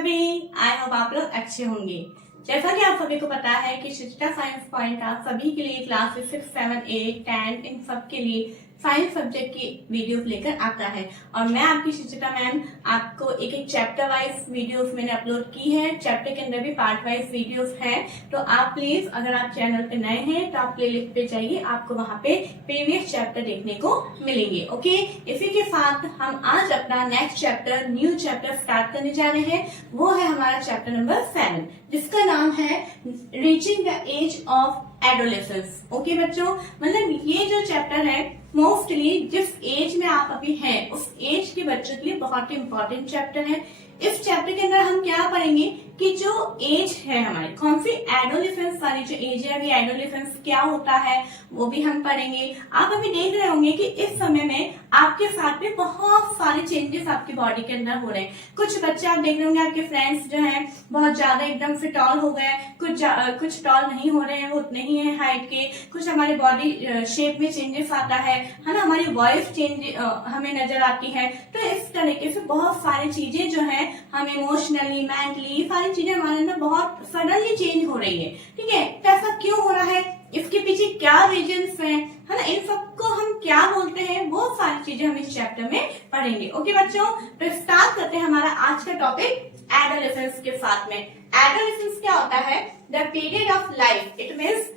सभी, I hope आप लोग अच्छे होंगे। जैसा कि आप सभी को पता है कि शिक्षा साइंस पॉइंट आप सभी के लिए क्लासेस 6, 7, 8, 10 इन सब के लिए साइंस सब्जेक्ट की वीडियोस लेकर आता है और मैं आपकी शिक्षिता मैम आपको एक एक चैप्टर वाइज वीडियोस मैंने अपलोड की है। चैप्टर के अंदर भी पार्ट वाइज वीडियोस हैं, तो आप प्लीज अगर आप चैनल पे नए हैं तो आप प्लेलिस्ट पे जाइए, आपको वहां पे प्रीवियस चैप्टर देखने को मिलेंगे। ओके, इसी के साथ हम आज अपना next chapter new chapter start करने जा रहे हैं। वो है हमारा चैप्टर नंबर 7 जिसका नाम है reaching the age of adolescence. Okay बच्चों, मतलब ये जो चैप्टर है मोस्टली जिस एज में आप अभी हैं उस एज के बच्चों के लिए बहुत ही इंपॉर्टेंट चैप्टर है। इस चैप्टर के अंदर हम क्या पढ़ेंगे कि जो एज है हमारी कौन सी एडोलेसेंस वाली जो एज है, अभी एडोलेसेंस क्या होता है वो भी हम पढ़ेंगे। आप अभी देख रहे होंगे कि इस समय में आपके साथ में बहुत सारे चेंजेस आपकी बॉडी के अंदर हो रहे हैं। कुछ बच्चे आप देख रहे होंगे आपके फ्रेंड्स जो हैं बहुत ज्यादा एकदम से टॉल हो गए, कुछ टॉल नहीं हो रहे हैं, वो उतने ही है हाइट के। कुछ हमारी बॉडी शेप में चेंजेस आता है ना, हमारी वॉइस चेंज हमें नजर आती है। तो इस तरीके से बहुत सारी चीजें जो है हम इमोशनली मेंटली सारी चीजें हमारे अंदर बहुत सडनली चेंज हो रही है। ठीक है, तो ऐसा क्यों हो रहा है, इसके पीछे क्या रीजंस हैं, है ना, इन सबको हम क्या बोलते हैं, वो सारी चीजें हम इस चैप्टर में पढ़ेंगे। ओके बच्चों, तो स्टार्ट करते हैं हमारा आज का टॉपिक एडोलेसेंस के साथ में। एडोलेसेंस क्या होता है? The period of life, it means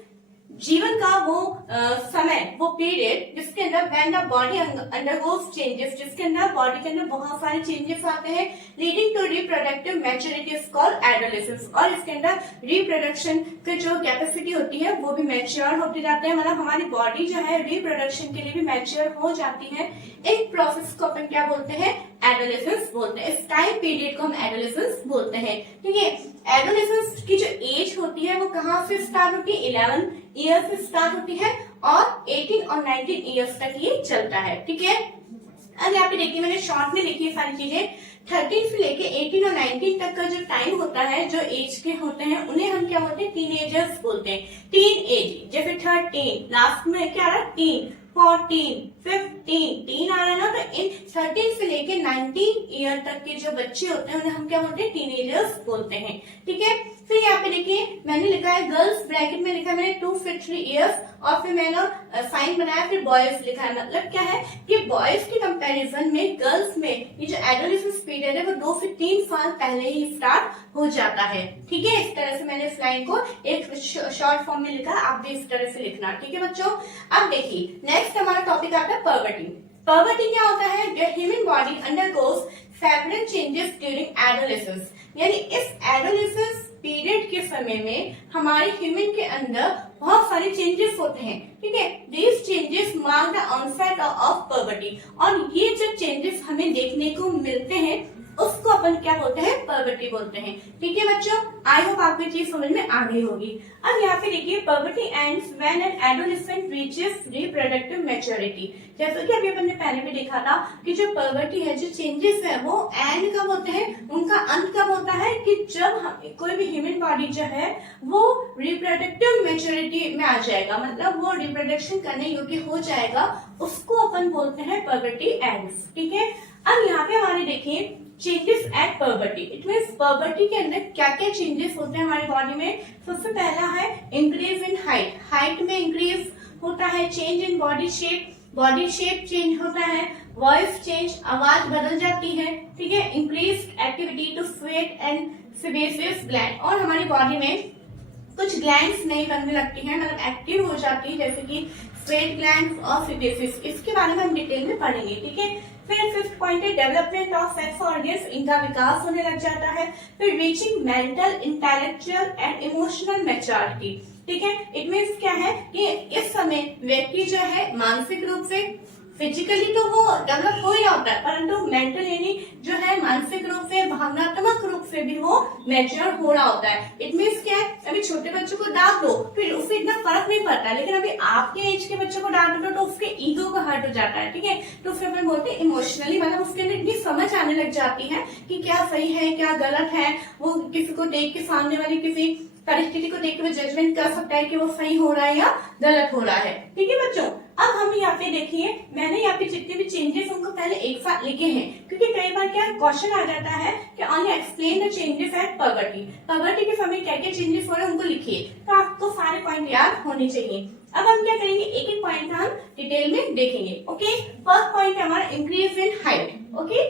जीवन का वो समय, वो पीरियड जिसके अंदर when the body undergoes changes, जिसके अंदर बॉडी के अंदर बहुत सारे चेंजेस आते हैं leading to reproductive maturity is called adolescence. और इसके अंदर रिप्रोडक्शन की जो कैपेसिटी होती है वो भी मैच्योर होते जाते हैं, मतलब हमारी बॉडी जो है रिप्रोडक्शन के लिए भी मैच्योर हो जाती है। एक प्रोसेस को अपन क्या बोलते हैं? एडोलेसेंस बोलते हैं। इस टाइम पीरियड को हम एडोलेसेंस बोलते हैं। ठीक है, एडोलेसेंस की जो एज होती है वो कहाँ से स्टार्ट होती है? 11 ईयर से स्टार्ट होती है और 18 और 19 ईयर्स तक ये चलता है। ठीक है, अब यहाँ पे देखिए मैंने शॉर्ट में लिखी है सारी चीजें। 13 से लेके 18 और 19 तक का जो टाइम होता है, जो एज के होते हैं उन्हें हम क्या बोलते हैं? टीनेजर्स बोलते हैं। टीन एज, जैसे 13 लास्ट में क्या आ रहा है? टीन, 14, 15 टीन आ रहा है ना, तो इन 13 से लेके 19 ईयर तक के जो बच्चे होते हैं उन्हें हम क्या बोलते हैं? टीनेजर्स बोलते हैं। ठीक है, फिर यहाँ पे देखिए मैंने लिखा है गर्ल्स, ब्रैकेट में लिखा है मैंने 2 से 3 इयर्स और फिर मैंने साइन बनाया, फिर बॉयज लिखा है। मतलब क्या है कि बॉयज के कंपैरिजन में गर्ल्स में ये जो एडोलेसेंस पीरियड है वो 2 से 3 साल पहले ही स्टार्ट हो जाता है। ठीक है, इस तरह से मैंने इस लाइन को एक शॉर्ट फॉर्म में लिखा, आप भी इस तरह से लिखना। ठीक है बच्चों, अब देखिए नेक्स्ट हमारा टॉपिक आता है पर्वर्टी। पर्वर्टी क्या होता है? The human body undergoes several changes during adolescence, यानी इस एडोलेसेंस पीरियड के समय में हमारे ह्यूमन के अंदर बहुत सारे चेंजेस होते हैं। ठीक है, these changes mark the onset of puberty, और ये जो चेंजेस हमें देखने को मिलते हैं उसको अपन क्या बोलते हैं? पर्वर्टी बोलते हैं। ठीक है बच्चों, आई होप आपको चीज समझ में आ गई होगी। अब यहाँ पे देखिए puberty ends when an adolescent reaches reproductive maturity. जैसा कि अभी अपन ने पहले भी देखा था कि जो पर्वर्टी है, जो चेंजेस है वो एंड कब होते हैं, उनका अंत कब होता है? कि जब कोई भी ह्यूमन बॉडी जो है वो रिप्रोडक्टिव मैच्योरिटी में आ जाएगा, मतलब वो रिप्रोडक्शन करने योग्य हो जाएगा, उसको अपन बोलते हैं पर्वर्टी एंड्स। ठीक है, अब यहाँ पे हमारे देखिए चेंजेस एट पर्वर्टी, इट मीन्स पर्वर्टी के अंदर क्या क्या चेंजेस होते हैं हमारी बॉडी में। सबसे पहला है इंक्रीज इन हाइट, हाइट में इंक्रीज होता है, change in body shape change होता है, वॉइस चेंज, आवाज बदल जाती है। ठीक है, increase activity to sweat and sebaceous gland, और हमारी बॉडी में कुछ ग्लैंड्स नई बनने लगती हैं, मतलब एक्टिव हो जाती है, जैसे कि स्वेट ग्लैंड्स और सेबेसियस। इसके बारे में हम डिटेल में पढ़ेंगे। ठीक है, फिर 5th पॉइंट है डेवलपमेंट ऑफ सेक्स ऑर्गन्स, इनका विकास होने लग जाता है। फिर reaching mental, intellectual and emotional maturity. ठीक है, इट मीन्स क्या है कि इस समय व्यक्ति जो है मानसिक रूप से, फिजिकली तो वो डेवलप हो ही होता है, परंतु मेंटल यानी जो है मानसिक रूप से, भावनात्मक रूप से भी वो मैच्योर हो रहा होता है। इट मीन्स क्या है, अभी छोटे बच्चों को डांट दो फिर उससे इतना फर्क नहीं पड़ता, लेकिन अभी आपके एज के बच्चों को डांट दो तो उसके ईगो का हर्ट हो जाता है। ठीक है, तो फिर अपन बोलते हैं इमोशनली, मतलब उसके अंदर इतनी समझ आने लग जाती है कि क्या सही है क्या गलत है, वो किसी को देख के, सामने वाली किसी परिस्थिति को देख के वो जजमेंट कर सकता है कि वो सही हो रहा है या गलत हो रहा है। ठीक है बच्चों, अब हम यहाँ पे देखिए, मैंने यहाँ पे जितने भी चेंजेस उनको पहले एक साथ लिखे हैं, क्योंकि कई बार क्या क्वेश्चन आ जाता है कि only explain the changes at puberty. Puberty के समय क्या क्या चेंजेस हो रहे हैं उनको लिखिए, तो आपको सारे पॉइंट याद होने चाहिए। अब हम क्या करेंगे, एक एक पॉइंट हम डिटेल में देखेंगे। ओके, फर्स्ट पॉइंट है हमारा increase in height. Okay,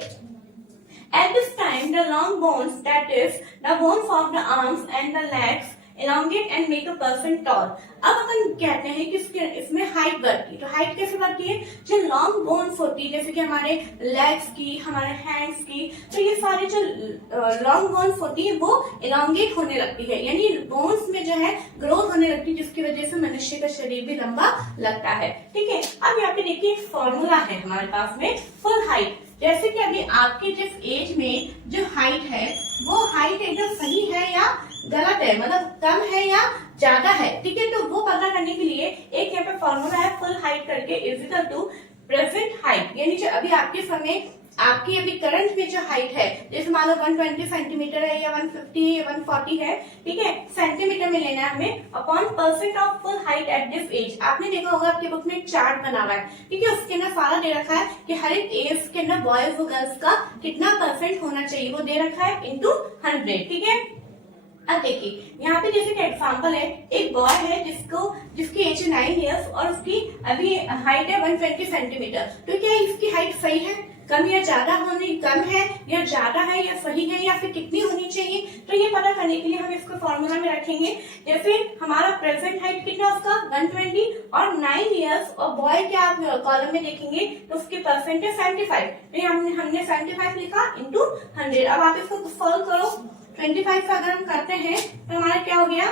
at this time the long bones, that is the bones of the arms and the legs, elongate and make a person tall। अब अपन कहते हैं कि इसमें हाइट बढ़ती है, तो हाइट कैसे बढ़ती है, जो लॉन्ग बोन्स होती है जैसे कि हमारे लेग्स की, हमारे हैंड्स की, तो ये सारे जो लॉन्ग बोन्स होती है वो इलांगेट होने लगती है, यानी बोन्स में जो है ग्रोथ होने लगती है, जिसकी वजह से मनुष्य का शरीर भी लंबा लगता है। ठीक है, अब यहाँ पे देखिए एक फॉर्मूला है हमारे पास में, फुल हाइट। जैसे कि अभी आपके जिस एज में जो हाइट है वो हाइट एकदम सही है या गलत है, मतलब कम है या ज्यादा है। ठीक है, तो वो पता करने के लिए एक यहाँ पे फॉर्मूला है, फुल हाइट करके is equal to present height, यानी जो अभी आपके समय आपकी अभी करंट में जो हाइट है, जैसे मान लो 120 सेंटीमीटर है या 150 या 140 है, ठीक है, सेंटीमीटर में लेना है हमें, upon percent of full height at this age. आपने देखा होगा आपके बुक में एक चार्ट बना हुआ है, ठीक है, उसके अंदर सारा दे रखा है कि हर एक एज के अंदर बॉयज और गर्ल्स का कितना परसेंट होना चाहिए, वो दे रखा है इंटू 100। ठीक है, अब देखिए यहाँ पे जैसे कि एग्जाम्पल है, एक बॉय है जिसकी एज 9 इयर्स और उसकी अभी हाइट है 120 सेंटीमीटर, तो क्या इसकी हाइट सही है, कम या ज्यादा होनी, कम है या ज्यादा है या सही है या फिर कितनी होनी चाहिए, तो ये पता करने के लिए हम इसको फॉर्मूला में रखेंगे। जैसे हमारा प्रेजेंट हाइट कितना उसका 120 और 9 इयर्स, और बॉय क्या आप कॉलम में देखेंगे तो उसके परसेंट है 75, तो हमने 75 लिखा इंटू 100। अब आप इसको सॉल्व करो, 25 का अगर हम करते हैं तो हमारा क्या हो गया,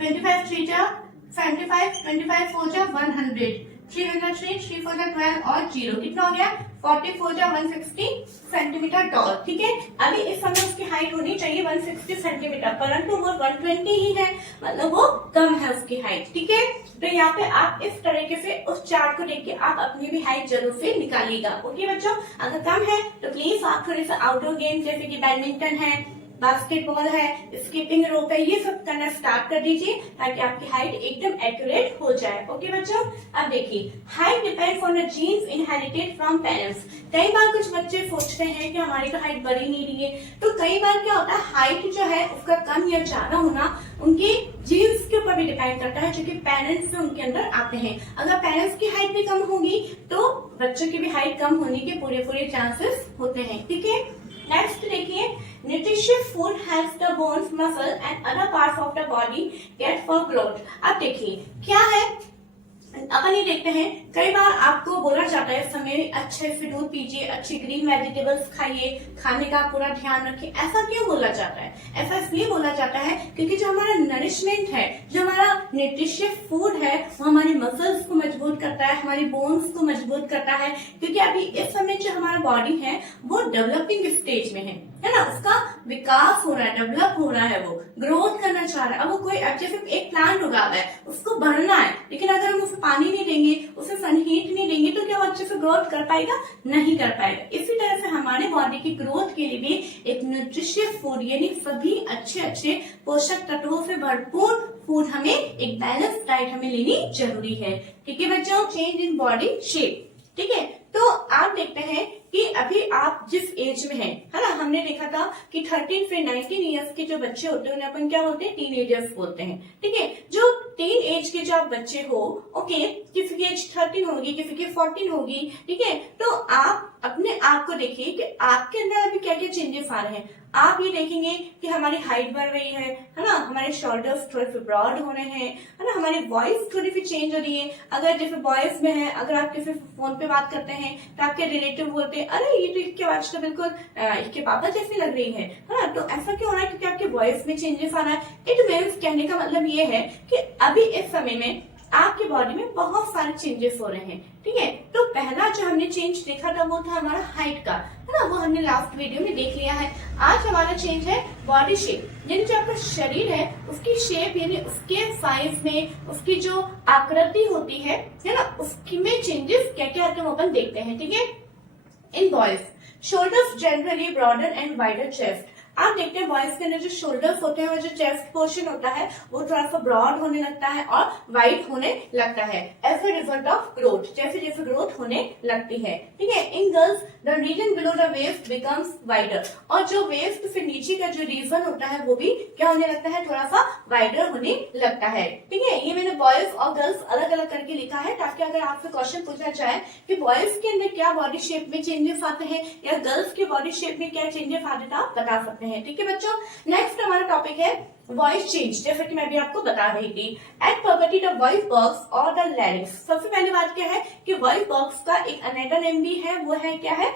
25 3 जा 75, 25 4 जा 100, 3 3 3 4 जा 12 और 0 कितना हो गया 44 जा 160 सेंटीमीटर टॉल। ठीक है, अभी इस समय उसकी हाइट होनी चाहिए 160 सेंटीमीटर, परंतु वो 120 ही है, मतलब वो कम है उसकी हाइट। ठीक है, तो यहाँ पे आप इस तरीके से उस चार्ट को देख के आप अपनी भी हाइट जरूर से निकालिएगा। ओके बच्चों, अगर कम है तो प्लीज आप थोड़े सा आउटडोर गेम जैसे कि बैडमिंटन है, बास्केटबॉल है, स्कीपिंग रोप है, ये सब करना स्टार्ट कर दीजिए ताकि आपकी हाइट एकदम एक्यूरेट हो जाए। ओके बच्चों, अब देखिए height depends on the genes inherited from parents. कई बार कुछ बच्चे सोचते हैं कि हमारी तो हाइट बढ़ ही नहीं रही है, तो कई बार क्या होता है हाइट जो है उसका कम या ज्यादा होना उनके जीन्स के ऊपर भी डिपेंड करता है, जो कि पेरेंट्स से उनके अंदर आते हैं। अगर पेरेंट्स की हाइट भी कम होगी तो बच्चों की भी हाइट कम होने के पूरे चांसेस होते हैं। ठीक है, नेक्स्ट देखिए, nutritious food helps the bones, muscle and other parts of the body get for growth. अब देखिए क्या है, अपन ये देखते हैं कई बार आपको बोला जाता है इस समय अच्छे से दूध पीजिए, अच्छी ग्रीन वेजिटेबल्स खाइए, खाने का पूरा ध्यान रखिए। ऐसा क्यों बोला जाता है, ऐसा इसलिए बोला जाता है क्योंकि जो हमारा नरिशमेंट है, जो हमारा न्यूट्रिशियस फूड है, वो हमारी मसल्स को मजबूत करता है, हमारी बोन्स को मजबूत करता है। क्योंकि अभी इस समय जो हमारा बॉडी है वो डेवलपिंग स्टेज में है ना, उसका विकास हो रहा है, डेवलप हो रहा है, वो ग्रोथ करना चाह रहा है। अब वो कोई जैसे एक प्लांट उगा हुआ है, उसको बढ़ना है, लेकिन अगर हम उसे पानी नहीं देंगे, उसे सनहीट नहीं देंगे, तो क्या वो अच्छे से ग्रोथ कर पाएगा, नहीं कर पाएगा। इसी तरह से हमारे बॉडी की ग्रोथ के लिए भी एक न्यूट्रिशियस फूड यानी सभी अच्छे पोषक तत्वों से भरपूर फूड हमें, एक बैलेंस डाइट हमें लेनी जरूरी है। ठीक है बच्चों, चेंज इन बॉडी शेप। ठीक है, तो आप देखते हैं कि अभी आप जिस एज में हैं, है ना, हमने देखा था कि 13 से 19 इयर्स के जो बच्चे होते हैं उन्हें अपन क्या बोलते हैं, टीनेजर्स बोलते हैं। ठीक है, जो टीन एज के जो आप बच्चे हो, ओके, किसी की एज 13 होगी, किसी की 14 होगी, ठीक है, तो आप अपने आप को देखिए कि आपके अंदर अभी क्या क्या चेंजेस आ रहे हैं। आप ये देखेंगे कि हमारी हाइट बढ़ रही है ना, हमारे शोल्डर्स थोड़े से ब्रॉड हो रहे हैं, है ना, हमारी वॉइस थोड़ी सी चेंज हो रही है। अगर जैसे वॉइस में है, अगर आप किसी फोन पे बात करते हैं तो आपके रिलेटिव बोलते हैं अरे ये तो इसकी आवाज तो बिल्कुल इसके पापा जैसी लग रही है ना, तो ऐसा क्यों हो रहा है, क्योंकि आपके वॉइस में चेंजेस आ रहा है। इट मीन्स कहने का मतलब ये है कि अभी इस समय में आपकी बॉडी में बहुत सारे चेंजेस हो रहे हैं। ठीक है, तो पहला जो हमने चेंज देखा था वो था हमारा हाइट का, है ना, वो हमने लास्ट वीडियो में देख लिया है। आज हमारा चेंज है बॉडी शेप, यानी जो आपका शरीर है उसकी शेप, यानी उसके साइज में उसकी जो आकृति होती है ना, उसकी में चेंजेस क्या क्या आते हैं वो अपन देखते हैं। ठीक है, in boys shoulders generally broader and wider chest. आप देखते हैं बॉयज के अंदर जो शोल्डर्स होते हैं और जो चेस्ट पोर्शन होता है वो थोड़ा सा ब्रॉड होने लगता है और वाइड होने लगता है as a result of growth, जैसे जैसे ग्रोथ होने लगती है। ठीक है, in girls the region below the waist becomes wider, और जो वेस्ट से नीचे का जो रीजन होता है वो भी क्या होने लगता है, थोड़ा सा वाइडर होने लगता है। ठीक है, ये मैंने बॉयज और गर्ल्स अलग अलग करके लिखा है ताकि अगर आपसे क्वेश्चन पूछा जाए कि बॉयज के अंदर क्या बॉडी शेप में चेंजेस आते हैं या गर्ल्स के बॉडी शेप में क्या चेंजेस आते हैं तो आप बता सकते हैं। ठीक है बच्चों, नेक्स्ट हमारा टॉपिक है वॉइस चेंज, जैसे कि मैं भी आपको बता रही थी। एट पर्बर्टी द वॉइस बॉक्स और द लैरिंक्स, सबसे पहली बात क्या है कि वॉइस बॉक्स का एक अनदर नेम भी है, वो है क्या है,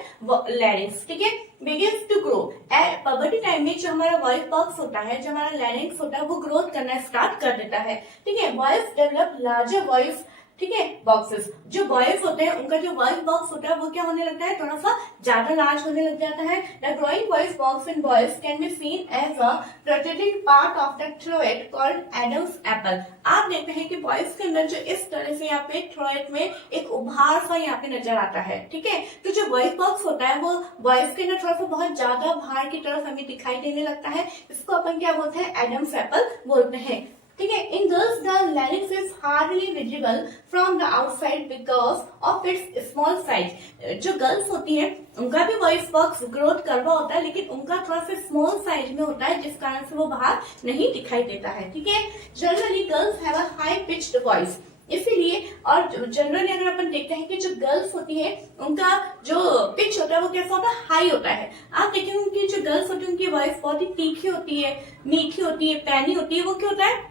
लैरिंक्स। ठीक है, begins to grow at puberty time में जो हमारा वॉइस बॉक्स होता है, जो हमारा लैरिंक्स होता है वो ग्रोथ करना स्टार्ट कर देता है। ठीक है, वॉइस डेवलप लार्जर वॉइस, ठीक है, बॉक्सेस, जो बॉयज होते हैं उनका जो वॉइस बॉक्स होता है वो क्या होने लगता है, थोड़ा सा ज्यादा लार्ज होने लग जाता है। The growing voice box in boys can be seen as a protruding part of the throat called Adam's apple. आप देखते हैं कि बॉयज के अंदर जो इस तरह से यहाँ पे थ्रोएट में एक उभार सा यहाँ पे नजर आता है। ठीक है, तो जो वॉइस बॉक्स होता है वो बॉयज के अंदर थोड़ा सा बहुत ज्यादा उभार की तरफ हमें दिखाई देने लगता है, इसको अपन क्या बोलते हैं, एडम्स एप्पल बोलते हैं। ठीक है, in girls the larynx is hardly visible from the outside because of its small size. जो गर्ल्स होती है उनका भी वॉइस बॉक्स ग्रोथ कर रहा होता है लेकिन उनका थोड़ा सा स्मॉल साइज में होता है जिस कारण से वो बाहर नहीं दिखाई देता है। ठीक है, generally girls have a high pitched voice, इसीलिए, और जनरली अगर अपन देखते हैं कि जो गर्ल्स होती है उनका जो पिच होता है वो कैसा होता है, हाई होता है। आप देखेंगे उनकी जो गर्ल्स होती है उनकी वॉइस बहुत ही तीखी होती है, मीठी होती है, पैनी होती है। वो क्यों होता है,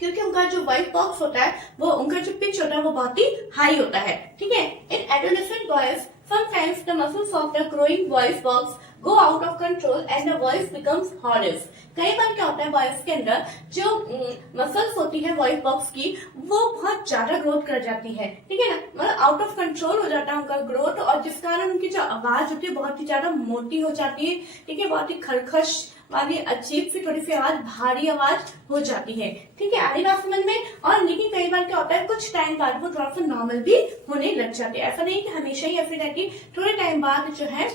क्योंकि उनका जो वॉइस बॉक्स होता है वो, उनका जो पिच होता है वो बहुत ही हाई होता है। ठीक है, in adolescent boys sometimes the muscles of the growing voice box go out of control and the voice becomes hoarse। कई बार क्या होता है बॉयज के अंदर जो मसल्स होती है वॉइस बॉक्स की वो बहुत ज्यादा ग्रोथ कर जाती है। ठीक है ना, मतलब आउट ऑफ कंट्रोल हो जाता है उनका ग्रोथ, और जिस कारण उनकी जो आवाज होती है बहुत ही ज्यादा मोटी हो जाती है। ठीक है, बहुत ही खरखश वाली अजीब सी थोड़ी सी आवाज, भारी आवाज हो जाती है। ठीक है, आ रही बात समझ में। और लेकिन कई बार क्या होता है कुछ टाइम बाद वो थोड़ा सा नॉर्मल भी होने लग जाते हैं, ऐसा नहीं कि हमेशा ही ऐसी रहती, थोड़े टाइम बाद जो है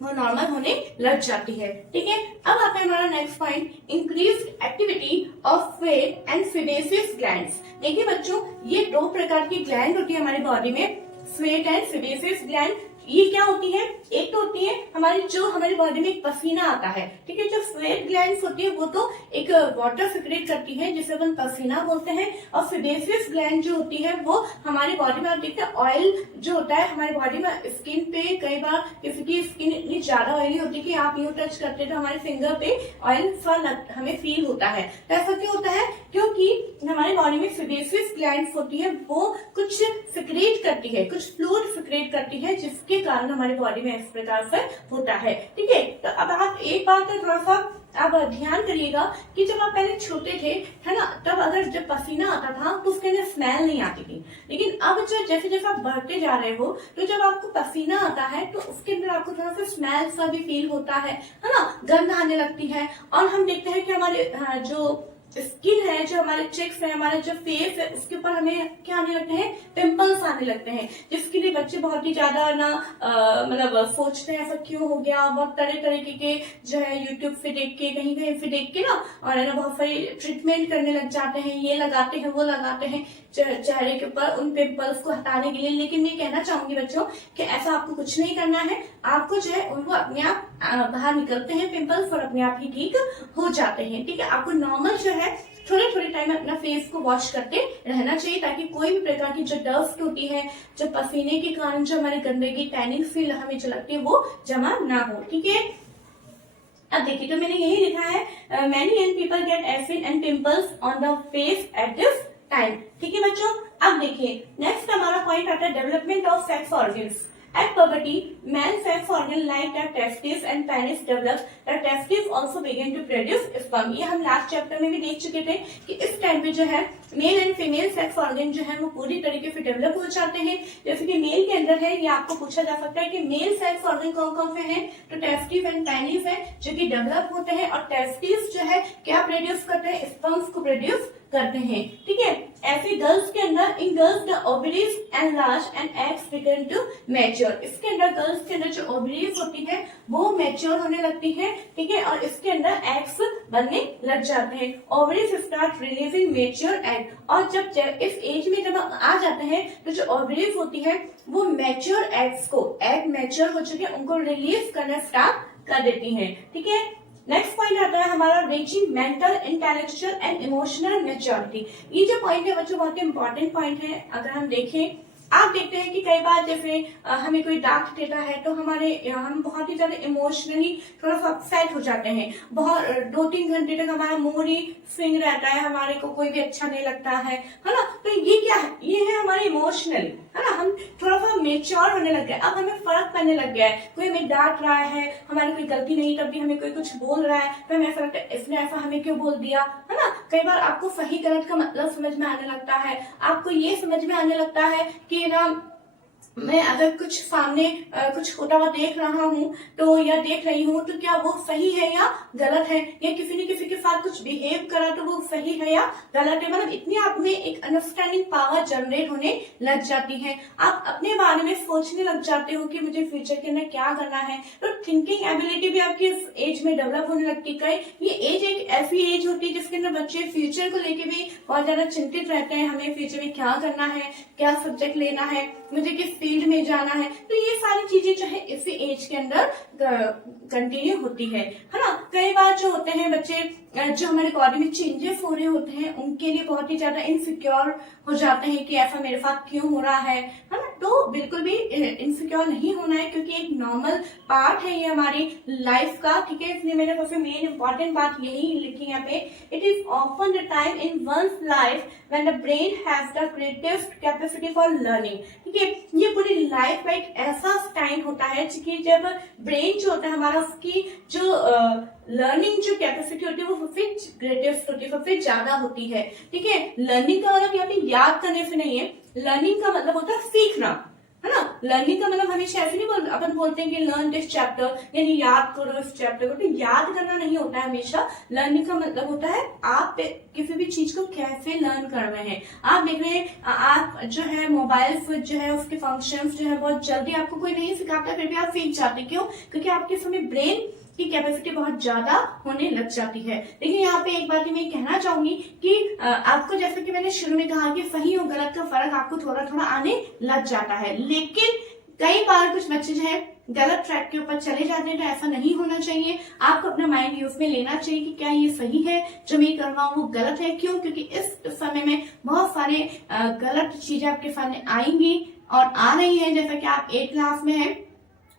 वो नॉर्मल होने लग जाती है। ठीक है, अब आता है हमारा next point, increased activity of sweat and sebaceous glands. देखिए बच्चों, ये दो प्रकार की ग्लैंड होती है हमारी बॉडी में, स्वेट एंड सेबेसियस ग्लैंड। ये क्या होती है, एक तो होती है हमारी बॉडी में एक पसीना आता है। ठीक है, जो स्वेट ग्लैंड्स होती है वो तो एक वाटर सिक्रेट करती है जिसे अपन पसीना बोलते हैं, और सेबेसियस ग्लैंड जो होती है वो हमारी बॉडी में, आप देखते हैं ऑयल जो होता है हमारी बॉडी में, स्किन पे कई बार किसी की स्किन इतनी ज्यादा ऑयली होती है कि आप यूं टच करते हैं तो हमारे फिंगर पे ऑयल सा हमें फील होता है। तो ऐसा क्यों होता है, क्योंकि हमारी बॉडी में सेबेसियस ग्लैंड्स होती है वो कुछ सिक्रेट करती है, कुछ फ्लूइड सिक्रेट करती है जिसके कारण हमारी बॉडी में इस प्रकार से होता है। ठीक है, तो अब आप एक बात तो थोड़ा सा आप ध्यान करिएगा कि जब आप पहले छोटे थे, है ना, तब अगर जब पसीना आता था तो उसके अंदर स्मेल नहीं आती थी, लेकिन अब जो जैसे जैसे आप बढ़ते जा रहे हो तो जब आपको पसीना आता है तो उसके अंदर आपको थोड़ा सा स्मेल सा भी फील होता है ना, गंध आने लगती है। और हम देखते हैं कि हमारे जो स्किन है, जो हमारे चेक्स है, हमारा जो फेस है, उसके ऊपर हमें क्या आने लगते हैं, पिंपल्स आने लगते हैं, जिसके लिए बच्चे बहुत ही ज्यादा ना मतलब सोचते हैं ऐसा क्यों हो गया। बहुत तरह तरीके के जो है यूट्यूब से देख के, कहीं कहीं से देख के ना, और है ना बहुत सारी ट्रीटमेंट करने लग जाते हैं, ये लगाते हैं वो लगाते हैं चेहरे के ऊपर उन पिंपल्स को हटाने के लिए। लेकिन मैं कहना चाहूंगी बच्चों कि ऐसा आपको कुछ नहीं करना है, आपको जो है उनको अपने आप बाहर निकलते हैं पिंपल्स और अपने आप ही ठीक हो जाते हैं। ठीक है, आपको नॉर्मल जो है थोड़े थोड़े टाइम में अपना फेस को वॉश करते रहना चाहिए ताकि कोई भी प्रकार की जो डस्ट होती है, जो पसीने के कारण जो हमारी गंदगी टैनिंग फील हमें जो लगती है वो जमा ना हो। ठीक है, अब देखिए तो मैंने यही लिखा है, many young people get acid and pimples on the face at this time. ठीक है बच्चों, अब देखिए नेक्स्ट हमारा पॉइंट आता है development of sex organs. At puberty, male sex organ like the testes and penis develop. The testes also begin to produce sperm. ये हम लास्ट चैप्टर में भी देख चुके थे कि इस टाइम पे जो है male and female sex organ जो है वो पूरी तरीके से डेवलप हो जाते हैं। जैसे कि मेल के अंदर है, ये आपको पूछा जा सकता है कि मेल सेक्स ऑर्गन कौन कौन से हैं, तो टेस्टिस एंड पेनिस है जो कि डेवलप होते हैं, और टेस्टिस जो है क्या प्रोड्यूस करते हैं, स्पर्म्स को प्रोड्यूस करते हैं, ठीक है। ऐसे गर्ल्स के अंदर, in girls the ovaries enlarge and eggs begin to mature. इसके अंदर गर्ल्स के अंदर जो ओवरीज होती है वो मैच्योर होने लगती है, ठीक है, और इसके अंदर एग्स बनने लग जाते हैं। Ovaries start releasing mature egg, और जब इस एज में जब आ जाते हैं तो जो ओवरीज होती है वो मैच्योर एग्स को, एग मैच्योर हो चुके उनको रिलीज करना स्टार्ट कर देती हैं, ठीक है। नेक्स्ट पॉइंट आता है हमारा reaching mental, intellectual and emotional maturity. ये जो पॉइंट है बच्चों बहुत इंपॉर्टेंट पॉइंट है। अगर हम देखें, आप देखते हैं कि कई बार जैसे हमें कोई डांट देता है तो हम बहुत ही ज्यादा इमोशनली थोड़ा सा अपसेट हो जाते हैं। बहुत 2-3 घंटे तक हमारा मूड ही स्विंग रहता है, हमारे को कोई भी अच्छा नहीं लगता है ना। तो ये क्या है, ये है हमारे इमोशनल, है ना। हम थोड़ा सा मेच्योर होने लग गए, अब हमें फर्क पड़ने लग गया है। कोई हमें डांट रहा है, हमारी कोई गलती नहीं, तब भी हमें कोई कुछ बोल रहा है तो हमें ऐसा लगता है इसने ऐसा हमें क्यों बोल दिया, है ना। कई बार आपको सही गलत का मतलब समझ में आने लगता है, आपको ये समझ में आने लगता है कि ना मैं अगर कुछ सामने कुछ होता हुआ देख रहा हूँ तो या देख रही हूँ तो क्या वो सही है या गलत है, या किसी ने किसी के साथ कुछ बिहेव करा तो वो सही है या गलत है। मतलब इतनी आप में एक अंडरस्टैंडिंग पावर जनरेट होने लग जाती है। आप अपने बारे में सोचने लग जाते हो कि मुझे फ्यूचर के अंदर क्या करना है। तो थिंकिंग एबिलिटी भी आपकी इस एज में डेवलप होने लगती है। ये एज एक ऐसी एज होती है जिसके अंदर बच्चे फ्यूचर को लेके भी बहुत ज्यादा चिंतित रहते हैं। हमें फ्यूचर में क्या करना है, क्या सब्जेक्ट लेना है, मुझे किस फील्ड में जाना है। तो ये सारी चीजें जो है इसी एज के अंदर कंटिन्यू होती है ना। कई बार जो होते हैं बच्चे, जो हमारे बॉडी में चेंजेस हो रहे होते हैं उनके लिए बहुत ही ज्यादा इनसिक्योर हो जाते हैं कि ऐसा मेरे साथ क्यों हो रहा है ना। तो बिल्कुल भी इनसिक्योर नहीं होना है, क्योंकि एक नॉर्मल पार्ट है ये हमारी लाइफ का, ठीक है। इसलिए मैंने सबसे मेन इंपॉर्टेंट बात यही लिखी है यहाँ पे, it is often the time in one's life when the brain has the greatest capacity for learning, ठीक है। ये पूरी लाइफ का एक ऐसा टाइम होता है कि जब ब्रेन जो होता है हमारा, उसकी जो लर्निंग जो कैपेसिटी होती है वो सबसे ग्रेटेस्ट होती है, सबसे ज्यादा होती है, ठीक है। लर्निंग का मतलब यहाँ पे याद करने से नहीं है, लर्निंग का मतलब होता है सीखना, है ना। लर्निंग का मतलब हमेशा ऐसे नहीं अपन बोलते हैं कि लर्न दिस चैप्टर, यानी याद करो इस चैप्टर को। तो याद करना नहीं होता है हमेशा। लर्निंग का मतलब होता है आप किसी भी चीज को कैसे लर्न कर रहे हैं। आप देख रहे हैं, आप जो है मोबाइल फोन जो है उसके फंक्शंस जो है बहुत जल्दी आपको कोई नहीं सिखाता, फिर भी आप सीख जाते। क्यों? क्योंकि आपके समय ब्रेन की कैपेसिटी बहुत ज्यादा होने लग जाती है। लेकिन यहाँ पे एक बात मैं कहना चाहूंगी कि आपको, जैसे कि मैंने शुरू में कहा कि सही और गलत का फर्क आपको थोड़ा थोड़ा आने लग जाता है। लेकिन कई बार कुछ बच्चे जो है गलत ट्रैक के ऊपर चले जाते हैं, तो ऐसा नहीं होना चाहिए। आपको अपना माइंड यूज में लेना चाहिए कि क्या ये सही है, जो मैं कर रहा हूँ वो गलत है। क्यों? क्योंकि इस समय में बहुत सारे गलत चीजें आपके सामने आएंगी और आ रही है। जैसा कि आप 8th क्लास में हैं,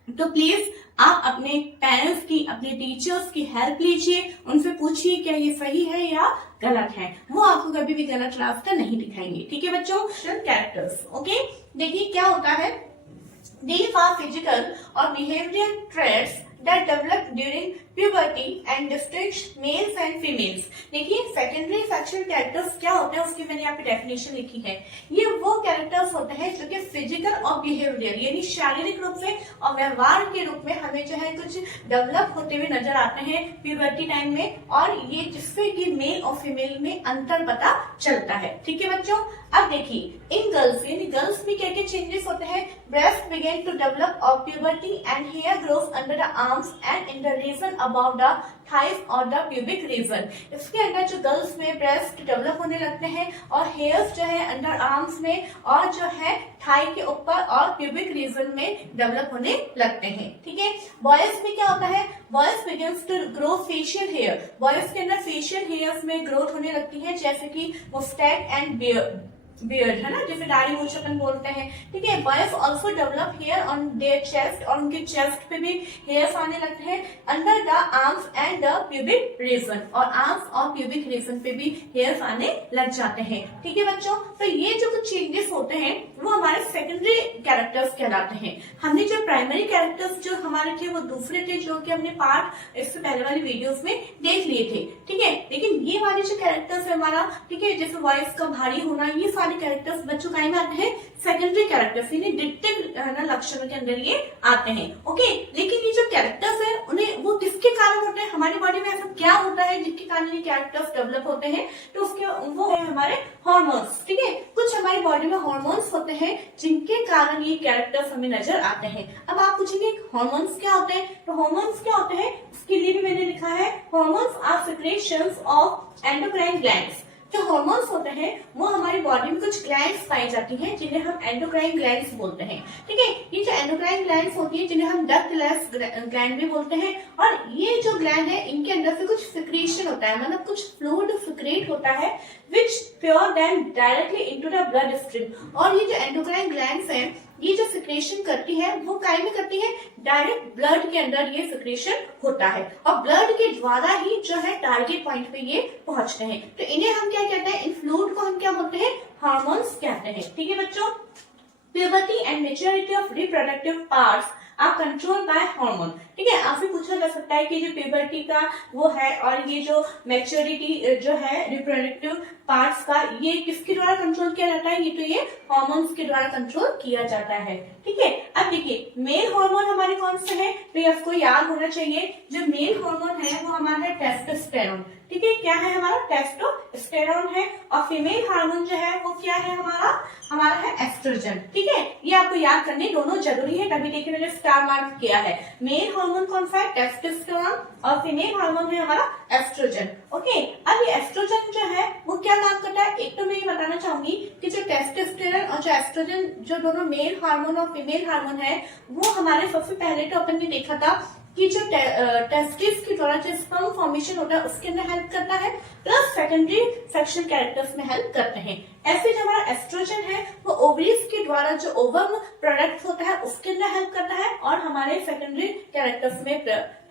तो प्लीज आप अपने पेरेंट्स की, अपने टीचर्स की हेल्प लीजिए, उनसे पूछिए क्या ये सही है या गलत है। वो आपको कभी भी गलत रास्ता नहीं दिखाएंगे, ठीक है बच्चों। Characters, okay. देखिए क्या होता है, these are physical or behavioral traits that develop during puberty and distinguish males and females। देखिए सेकेंडरी सेक्शुअल कैरेक्टर्स क्या होते हैं उसकी मैंने यहाँ पे डेफिनेशन लिखी है। ये वो कैरेक्टर्स होते हैं जो कि फिजिकल और बिहेवियर यानी शारीरिक रूप से और व्यवहार के रूप में हमें जो है कुछ डेवलप होते हुए नजर आते हैं प्यूबर्टी टाइम में, और ये जिससे कि मेल और फीमेल में अंतर पता चलता है, ठीक है बच्चों। अब देखिए इन गर्ल्स, यानी गर्ल्स में क्या क्या चेंजेस होते हैं। Breast begin to develop of puberty and hair grows under the arms and in the region about the thighs और द प्यूबिक रीजन। इसके अंदर जो गर्ल्स में ब्रेस्ट डेवलप होने लगते हैं और हेयर्स जो है अंडर आर्म्स में और जो है थाई के ऊपर और प्यूबिक रीजन में डेवलप होने लगते हैं, ठीक है। बॉयज में क्या होता है, boys begins to grow facial hair. Boys के अंदर फेशियल हेयर्स में ग्रोथ होने लगती है, जैसे कि मुस्टैच एंड बियर्ड, है ना, जैसे दाढ़ी मूंछ अपन बोलते हैं, ठीक है। Boys also develop hair on their chest, और उनके चेस्ट पे भी हेयर्स आने लगते हैं under the arms and the pubic region, और आर्म्स और प्यूबिक रीजन पे भी हेयर्स आने लग जाते हैं, ठीक है बच्चों। तो ये जो कुछ चेंजेस होते हैं वो हमारे सेकेंडरी कैरेक्टर्स कहलाते हैं। हमने जो प्राइमरी कैरेक्टर्स जो हमारे थे वो दूसरे थे, जो कि हमने पार्ट इससे पहले वाली वीडियोस में देख लिए थे, ठीक है। लेकिन ये वाले जो कैरेक्टर्स है हमारा, ठीक है, जैसे वॉइस का भारी होना, ये सारे कैरेक्टर्स बच्चों का में आते हैं सेकेंडरी कैरेक्टर्स, यानी डिक्टिव लक्षणों के अंदर ये आते हैं, ओके। लेकिन ये जो कैरेक्टर्स है उन्हें वो किसके कारण होते हैं, हमारी बॉडी में ऐसा क्या होता है जिसके जिसके कारण ये कैरेक्टर्स डेवलप होते हैं, तो उसके वो है हमारे हॉर्मोन्स। ठीक है, कुछ हमारी बॉडी में हॉर्मोन्स होते हैं जिनके कारण ये कैरेक्टर्स हमें नजर आते हैं। अब आप पूछेंगे हॉर्मोन्स क्या होते हैं, तो हॉर्मोन्स क्या होते हैं उसके लिए भी मैंने लिखा है, hormones are secretions of endocrine glands. जो हॉर्मोन्स होते हैं वो हमारी बॉडी में कुछ ग्लैंड्स पाई जाती हैं जिन्हें हम एंडोक्राइन ग्लैंड्स बोलते हैं। ठीक है, ये जो एंडोक्राइन ग्लैंड्स होती है जिन्हें हम डक्टलेस ग्लैंड भी बोलते हैं, और ये जो ग्लैंड है इनके अंदर से कुछ सिक्रेशन होता है, मतलब कुछ फ्लूइड सिक्रेट होता है which pure then directly into the bloodstream. और ये जो एंडोक्राइन ग्लैंड्स हैं ये जो सिक्रेशन करती है वो काय में करती है, डायरेक्ट ब्लड के अंदर ये सिक्रेशन होता है और ब्लड के द्वारा ही जो है टारगेट पॉइंट पे ये पहुंचते हैं। तो इन्हें हम क्या कहते हैं, इन फ्लूइड को हम क्या बोलते हैं, हार्मोन्स कहते हैं। ठीक है बच्चों, puberty and maturity of reproductive parts are control by hormone. ठीक है, आपसे पूछा जा सकता है कि जो प्यूबर्टी का वो है और ये जो मैच्योरिटी जो है रिप्रोडक्टिव पार्ट्स का, ये किसके द्वारा कंट्रोल किया जाता है, ये तो ये हार्मोन्स के द्वारा कंट्रोल किया जाता है। ठीक है, अब देखिए मेल हार्मोन हमारे कौन से हैं, तो ये आपको याद होना चाहिए, जो मेल हार्मोन है वो हमारा है टेस्टोस्टेरोन। ठीक है, क्या है हमारा, टेस्टोस्टेरोन है, और फीमेल हार्मोन जो है वो क्या है हमारा है एस्ट्रोजन। ठीक है, ये आपको याद करने दोनों जरूरी है, तभी देखिए मैंने स्टार मार्क किया है। मेल हार्मोन कौन सा है, टेस्टोस्टेरोन, और फीमेल हार्मोन है हमारा एस्ट्रोजन। ओके, अब ये एस्ट्रोजन जो है वो क्या काम करता है, एक तो मैं ये बताना चाहूंगी कि जो टेस्टोस्टेरोन और जो एस्ट्रोजन जो दोनों मेल हार्मोन और फीमेल हार्मोन है वो हमारे सबसे पहले तो अपन ने देखा था कि जो टेस्टिस के द्वारा जो स्पर्म फॉर्मेशन होता है उसके अंदर हेल्प करता है, प्लस सेकेंडरी सेक्शुअल कैरेक्टर्स में हेल्प करते हैं। ऐसे जो हमारा एस्ट्रोजन है वो ओवरीज के द्वारा जो ओवम प्रोडक्ट होता है उसके अंदर हेल्प करता है और हमारे सेकेंडरी कैरेक्टर्स में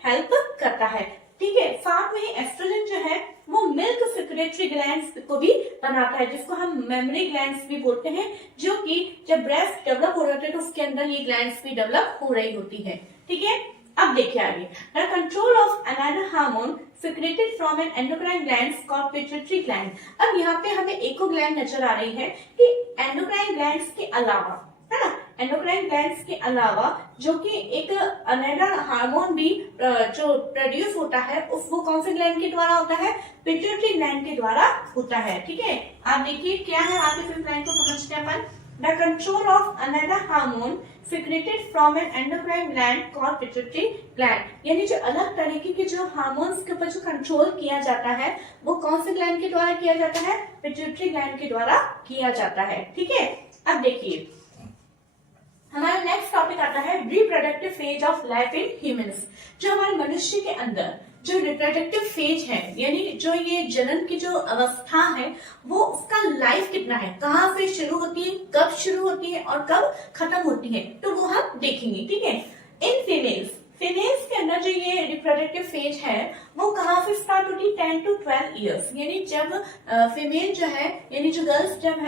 हेल्प करता है। ठीक है, साथ में ही एस्ट्रोजन जो है वो मिल्क सेक्रेटरी ग्लैंड्स को भी बनाता है, जिसको हम मेमोरी ग्लैंड्स भी बोलते हैं, जो कि जब ब्रेस्ट डेवलप हो रहा होता है तो उसके अंदर ये ग्लैंड्स भी डेवलप हो रही होती है। ठीक है, अब देखिए आगे, the control of another hormone secreted from N endocrine glands called pituitary gland. अब यहाँ पे हमें एको ग्लैंड नजर आ रही है कि एंडोक्राइन ग्लैंड्स के अलावा, है ना, एंडोक्राइन ग्लैंड्स के अलावा जो कि एक अनदर हार्मोन भी जो प्रोड्यूस होता है उस वो कौन से ग्लैंड के द्वारा होता है, पिट्यूटरी ग्लैंड के द्वारा होता है। ठीक है, आप देखिए क्या है, आगे इस लाइन को समझते हैं अपन। The control of another hormone secreted from an endocrine gland called pituitary gland, यानी जो अलग तरीके के जो हार्मोन्स के ऊपर जो कंट्रोल किया जाता है वो कौन से ग्लैंड के द्वारा किया जाता है, पिट्यूटरी ग्लैंड के द्वारा किया जाता है। ठीक है, अब देखिए हमारा नेक्स्ट टॉपिक आता है reproductive phase of life in humans. जो हमारे मनुष्य के अंदर जो रिप्रोडक्टिव फेज है, यानी जो ये जनन की जो अवस्था है वो उसका लाइफ कितना है, कहाँ से शुरू होती है, कब शुरू होती है और कब खत्म होती है, तो वो हम देखेंगे। ठीक है, इन फीमेल्स के अंदर जो ये रिप्रोडक्टिव फेज है वो कहाँ से स्टार्ट होती है, 10 to 12 इयर्स, यानी जब फीमेल जो है यानी जो गर्ल्स जब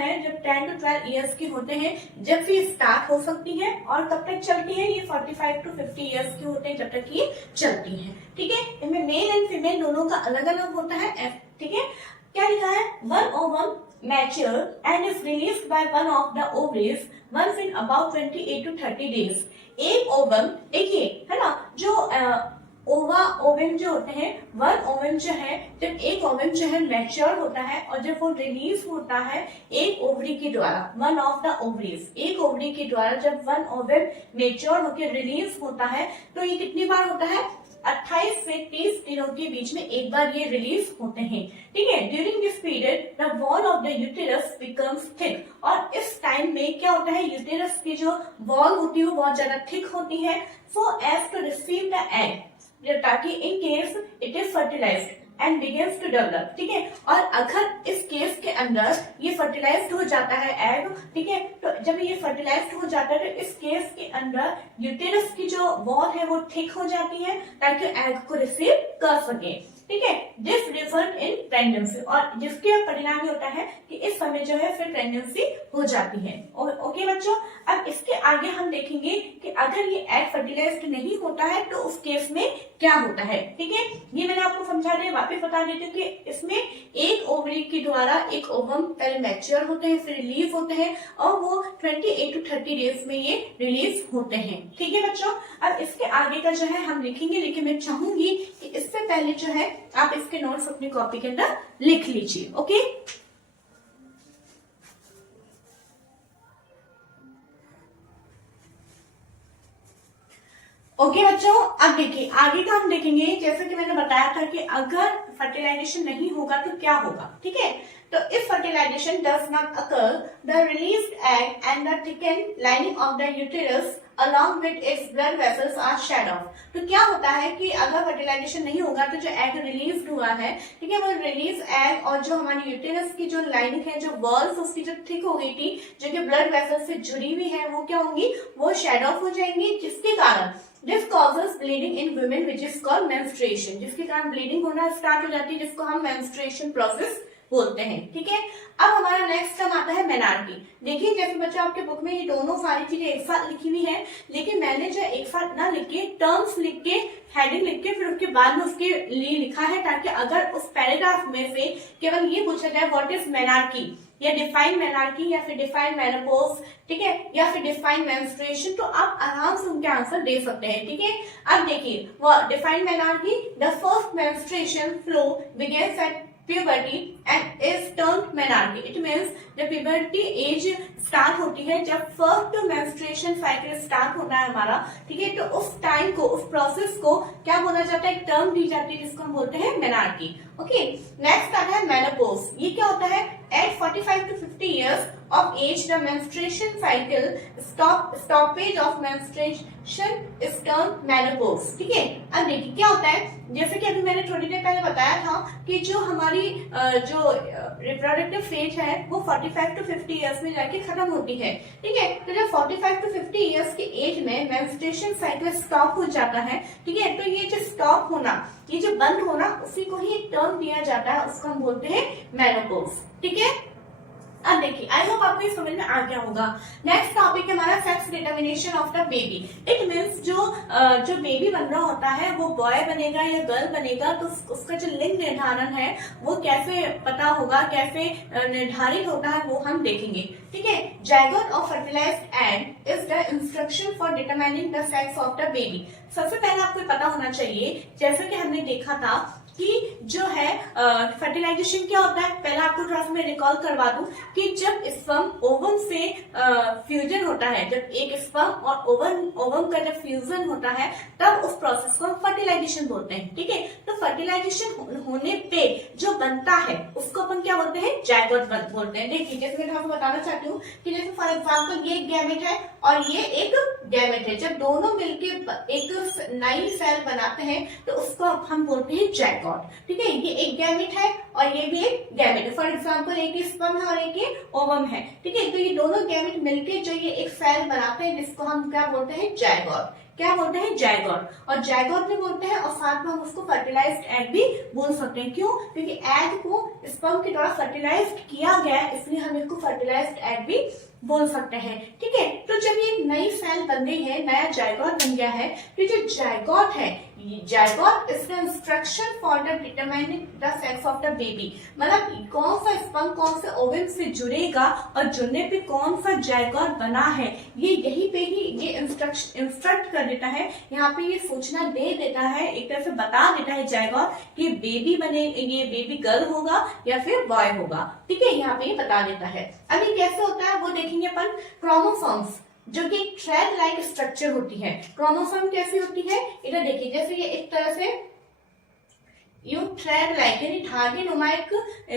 10 to 12 इयर्स की होते हैं जब से स्टार्ट हो सकती है और कब तक चलती है, ये 45 to 50 इयर्स की होते हैं जब तक ये चलती है। ठीक है, इनमें मेल एंड फीमेल दोनों का अलग अलग होता है। ठीक है, क्या लिखा है, one ovum mature and is released by one of the ovaries once in about 28 to 30 days। एक ओवम, एक ये है ना, जो ओवा ओवम जो होते हैं, वन ओवम जो है, जब एक ओवम जो है मैच्योर होता है और जब वो रिलीज होता है एक ओवरी के द्वारा, वन ऑफ द ओवरीज, एक ओवरी के द्वारा जब वन ओवम मैच्योर होकर रिलीज होता है तो ये कितनी बार होता है, 28 से 30 दिनों के बीच में एक बार ये रिलीज होते हैं। ठीक है, during this period the wall of the uterus becomes thick, और इस टाइम में क्या होता है, यूटेरस की जो वॉल होती है वो बहुत ज्यादा थिक होती है, so as to receive the egg, ताकि in case it is fertilised and begins to develop. ठीक है, और अगर इस केस के अंदर ये फर्टिलाइज्ड हो जाता है एग, ठीक है, तो जब ये फर्टिलाइज्ड हो जाता है तो इस केस के अंदर यूटेरस की जो वॉल है वो ठीक हो जाती है ताकि एग को रिसीव कर सके। ठीक है, दिस रिजल्ट इन प्रेगनेंसी, और जिसके परिणाम ये होता है कि इस समय जो है फिर प्रेगनेंसी हो जाती है। ओके बच्चों, अब इसके आगे हम देखेंगे कि अगर ये एग फर्टिलाइज्ड नहीं होता है तो उस केस में क्या होता है। ठीक है, ये मैंने आपको समझा दिया, वापस बता देती हूँ कि इसमें एक ओवरी के द्वारा एक ओवम पहले मैच्योर होते हैं फिर रिलीज होते हैं और वो 28 to 30 डेज में ये रिलीज होते हैं। ठीक है बच्चों, अब इसके आगे का जो है हम लिखेंगे, लेकिन मैं चाहूंगी कि इससे पहले जो है आप इसके नोट्स अपनी कॉपी के अंदर लिख लीजिए। ओके, ओके बच्चों, अब देखिए आगे का हम देखेंगे। जैसे कि मैंने बताया था कि अगर फर्टिलाइजेशन नहीं होगा तो क्या होगा, ठीक है। तो if fertilization does not occur, the released egg and the thicken lining of the uterus along with its blood vessels are shed off। तो क्या होता है कि अगर फर्टिलाइजेशन नहीं होगा तो जो एग रिलीज हुआ है, ठीक है, वो रिलीज एग और जो हमारी यूटेरस की जो लाइनिंग है, जो वॉल्स उसकी जो थिक हो गई थी, जो कि ब्लड वेसल से जुड़ी हुई है, वो क्या होंगी, वो शेड ऑफ हो जाएंगी, जिसके कारण this causes bleeding in women which is called menstruation, जिसके कारण ब्लीडिंग होना स्टार्ट हो जाती है, जिसको हम मेंस्ट्रुएशन प्रोसेस बोलते हैं, ठीक है। अब हमारा नेक्स्ट टर्म आता है मेनार्की। देखिए जैसे बच्चों आपके बुक में ये दोनों सारी चीजें एक साथ लिखी हुई है, लेकिन मैंने जो एक साथ ना लिख के टर्म्स लिख के हेडिंग लिख के फिर उसके बाद में उसके लिए लिखा है, ताकि अगर उस पैराग्राफ में से केवल ये पूछा जाए व्हाट इज मेनार्की या डिफाइन मेनार्की या फिर डिफाइन मेनोपॉज, ठीक है, या फिर डिफाइन मेंस्ट्रुएशन, तो आप आराम से उनके आंसर दे सकते हैं, ठीक है। अब देखिए वो define menarche, the first menstruation flow begins at puberty and is termed menarche। It means जब puberty age स्टार्ट होती है, जब फर्स्ट मेंस्ट्रुएशन साइकिल स्टार्ट होना है हमारा, ठीक है, तो उस टाइम को, उस प्रोसेस को क्या बोला जाता है, एक टर्म दी जाती है जिसको हम बोलते हैं मेनार्की। ओके, नेक्स्ट आता है मेनोपॉज। ये क्या होता है, eight 45 to 50 years of age the menstruation cycle stoppage of menstruation is termed menopause, ठीक है। अब देखिए क्या होता है, जैसे कि अभी मैंने थोड़ी देर पहले बताया था कि जो हमारी जो रिप्रोडक्टिव फेज है वो 45 to 50 years में जाके खत्म होती है, ठीक है। तो जब 45 to 50 years के एज में मेंस्ट्रुएशन साइकिल स्टॉप हो जाता है, ठीक है, तो ये जो स्टॉप होना, ये जो बंद होना, उसी को ही एक टर्म दिया जाता है, उसको हम बोलते हैं मेनोपॉज, ठीक है। अब देखिए आई होप आपको समझ में आ गया होगा। नेक्स्ट टॉपिक है हमारा sex determination of the baby. It means जो बेबी बन रहा होता है वो बॉय बनेगा या गर्ल बनेगा, तो उसका जो लिंग निर्धारण है वो कैसे पता होगा, कैसे निर्धारित होता है, वो हम देखेंगे, ठीक है। जाइगोट और fertilized egg is the instruction for determining the sex of the baby. सबसे पहले आपको पता होना चाहिए, जैसे कि हमने देखा था कि जो है फर्टिलाइजेशन क्या होता है, पहले आपको थोड़ा सा मैं रिकॉल करवा दूं कि जब स्पर्म ओवम से फ्यूजन होता है, जब एक स्पर्म और ओवम का जब फ्यूजन होता है तब उस प्रोसेस को हम फर्टिलाइजेशन बोलते हैं, ठीक है। तो फर्टिलाइजेशन होने पे जो बनता है उसको अपन क्या बोलते हैं, जाइगोट बोलते हैं। देखिए जैसे मैं आपको बताना चाहती हूँ कि जैसे फॉर एग्जाम्पल ये एक गैमेट है और ये एक गैमेट है, जब दोनों मिलके एक नई सेल बनाते हैं तो उसको हम बोलते हैं जाइगोट, ठीक है। ये एक गैमेट है और ये भी एक गैमेट है। फॉर एग्जाम्पल एक स्पर्म है और एक ओवम है, ठीक है। तो ये दोनों गैमेट मिलके जो ये एक सेल बनाते हैं, जिसको हम क्या बोलते हैं, जाइगोट, क्या बोलते हैं, जाइगोट। और जाइगोट भी बोलते हैं और साथ में हम उसको फर्टिलाइज्ड एग भी बोल सकते हैं। क्यों, क्योंकि एग को स्पर्म के द्वारा फर्टिलाइज्ड किया गया है, इसलिए हम इसको फर्टिलाइज्ड एग भी बोल सकते हैं, ठीक है। तो जब ये नई सेल बन गई है, नया जाइगोट बन गया है, तो जो जाइगोट है, zygote is the instruction for the determining the sex of the baby. मतलब कौन सा स्पर्म कौन से ओवम से जुड़ेगा और जुड़ने पे कौन सा जाइगोट बना है, ये यहीं पे ही ये इंस्ट्रक्ट कर देता है, यहाँ पे ये सूचना दे देता है, एक तरह से बता देता है जाइगोट कि बेबी बने, ये बेबी गर्ल होगा या फिर बॉय होगा, ठीक है, यहाँ पे ये बता देता है। अब ये कैसे होता है वो देखेंगे अपन। क्रोमोसोम्स जो कि थ्रेड लाइक स्ट्रक्चर होती है, क्रोमोसोम कैसी होती है, इधर देखिए जैसे ये एक तरह से यू थ्रेड लाइक यानी धागे नुमा एक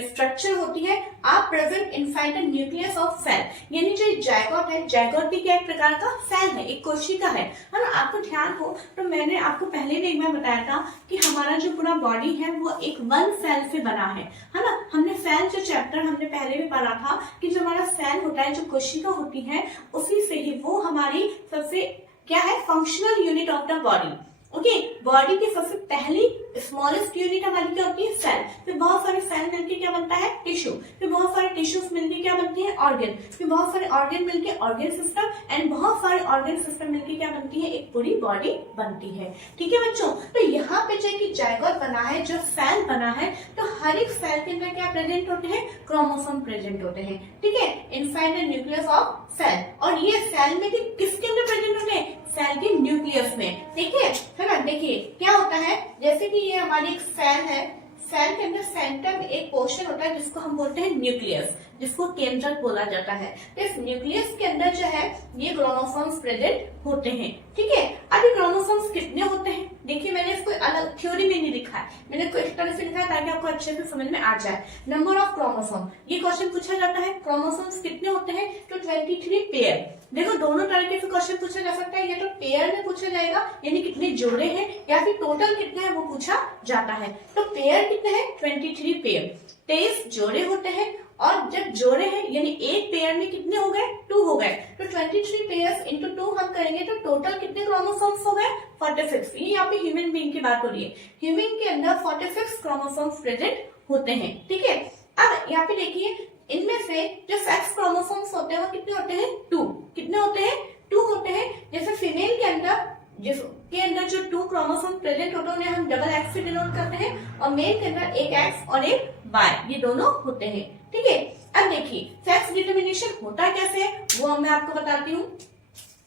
स्ट्रक्चर होती है, आप present inside the nucleus of cell. यानी जो जाइगोट है, जाइगोट भी क्या एक प्रकार का सेल है, एक कोशिका है ना। आपको ध्यान हो तो मैंने आपको पहले भी एक बार बताया था कि हमारा जो पूरा बॉडी है वो एक वन सेल से बना है ना। हमने सेल जो चैप्टर हमने पहले भी पढ़ा था कि जो हमारा सेल होता है, जो कोशिका होती है, उसी से ही वो हमारी सबसे क्या है, functional unit of the body. Okay, body की सबसे पहली स्मॉलेस्ट यूनिट हमारी क्या होती है, सेल। फिर बहुत सारे सेल मिलकर क्या बनता है, टिश्यू। फिर बहुत सारे टिश्यूज मिलकर क्या बनती है, ऑर्गन। फिर बहुत सारे ऑर्गन मिलकर ऑर्गन सिस्टम, एंड बहुत सारे ऑर्गन सिस्टम मिलकर क्या बनती है, एक पूरी बॉडी बनती है, ठीक है बच्चों। तो यहाँ पे जो कि जाइगोट बना है, जो सेल बना है, तो हर एक सेल के अंदर क्या प्रेजेंट होते हैं, क्रोमोसोम प्रेजेंट होते हैं, ठीक है, inside the nucleus of cell. और ये सेल में भी किसके अंदर प्रेजेंट होते हैं, सेल के न्यूक्लियस में, ठीक है ना। देखिए क्या होता होता है, जैसे कि ये हमारी एक सेल है, सेल के अंदर सेंटर में एक पोर्शन होता है जिसको हम बोलते हैं न्यूक्लियस, जिसको केंद्रक बोला जाता है। तो इस न्यूक्लियस के अंदर जो है ये क्रोमोसोम्स प्रेजेंट होते हैं, ठीक है। अब ये क्रोमोसोम्स कितने होते हैं, देखिए मैंने इसको अलग थ्योरी में नहीं लिखा है, मैंने इसको इस तरह से लिखा है ताकि आपको अच्छे से समझ में आ जाए। नंबर ऑफ क्रोमोसोम, ये क्वेश्चन पूछा जाता है, क्रोमोसोम्स कितने होते हैं, तो 23 पेयर। देखो दोनों तरीके से क्वेश्चन पूछा जा सकता है, या तो पेयर में पूछा जाएगा यानी कितने जोड़े हैं, या फिर टोटल कितना है वो पूछा जाता है। तो पेयर कितने हैं, 23 पेयर, 23 जोड़े होते हैं। और जब जोड़े हैं यानी एक पेयर में कितने हो गए, 2 हो गए, तो 23 पेयर्स इंटू 2 हम करेंगे तो टोटल कितने क्रोमोसोम्स हो गए, 46। ये यहाँ पे ह्यूमन बीइंग की बात हो रही है, ह्यूमन के अंदर 46 क्रोमोसोम्स प्रेजेंट होते हैं, ठीक है। अब यहाँ पे देखिए इनमें से जो सेक्स क्रोमोसोम्स होते हैं वो कितने होते हैं, 2। कितने होते हैं, 2 होते हैं। जैसे फीमेल के अंदर जिसके अंदर जो 2 क्रोमोसोम प्रेजेंट होते हैं उन्हें हम डबल एक्स से डिनोट करते हैं, और मेल के अंदर एक एक्स और एक वाई, ये दोनों होते हैं, ठीक है। अब देखिए सेक्स डिटर्मिनेशन होता कैसे है वो मैं आपको बताती हूँ।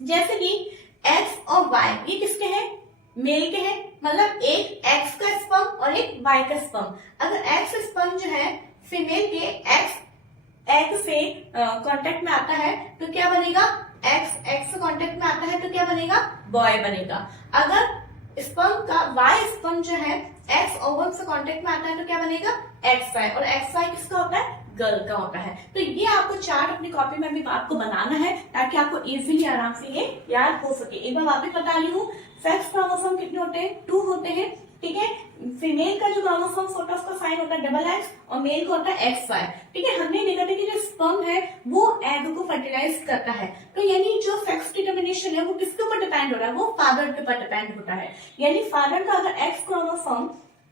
जैसे कि एक्स और वाई ये किसके हैं, मेल के हैं, मतलब एक एक्स का स्पर्म और एक वाई का स्पर्म। अगर एक्स स्पर्म जो है फीमेल के एक्स एग से कांटेक्ट में आता है तो क्या बनेगा, एक्स एक्स से कांटेक्ट में आता है तो क्या बनेगा, बॉय बनेगा। अगर स्पर्म का वाई स्पर्म जो है एक्स ओवम से कांटेक्ट में आता है तो क्या बनेगा, एक्स वाई, और एक्स वाई किसका होता है, गर्ल का होता है। तो ये आपको चार्ट अपनी कॉपी में भी आपको बनाना है ताकि आपको इजीली आराम से ये याद हो सके। एक बार वापस बता रही हूँ, सेक्स क्रोमोसोम कितने होते हैं, 2 होते हैं, ठीक है। फीमेल का जो क्रोमोसोम होता है उसका साइन होता है डबल एक्स और मेल का होता है एक्स वाई, ठीक है। हमने देखा था कि जो स्पर्म है वो एग को फर्टिलाइज करता है, तो यानी जो सेक्स डिटर्मिनेशन है वो किसके ऊपर डिपेंड हो रहा है, वो फादर के ऊपर डिपेंड होता है। यानी फादर का अगर एक्स क्रोमोसोम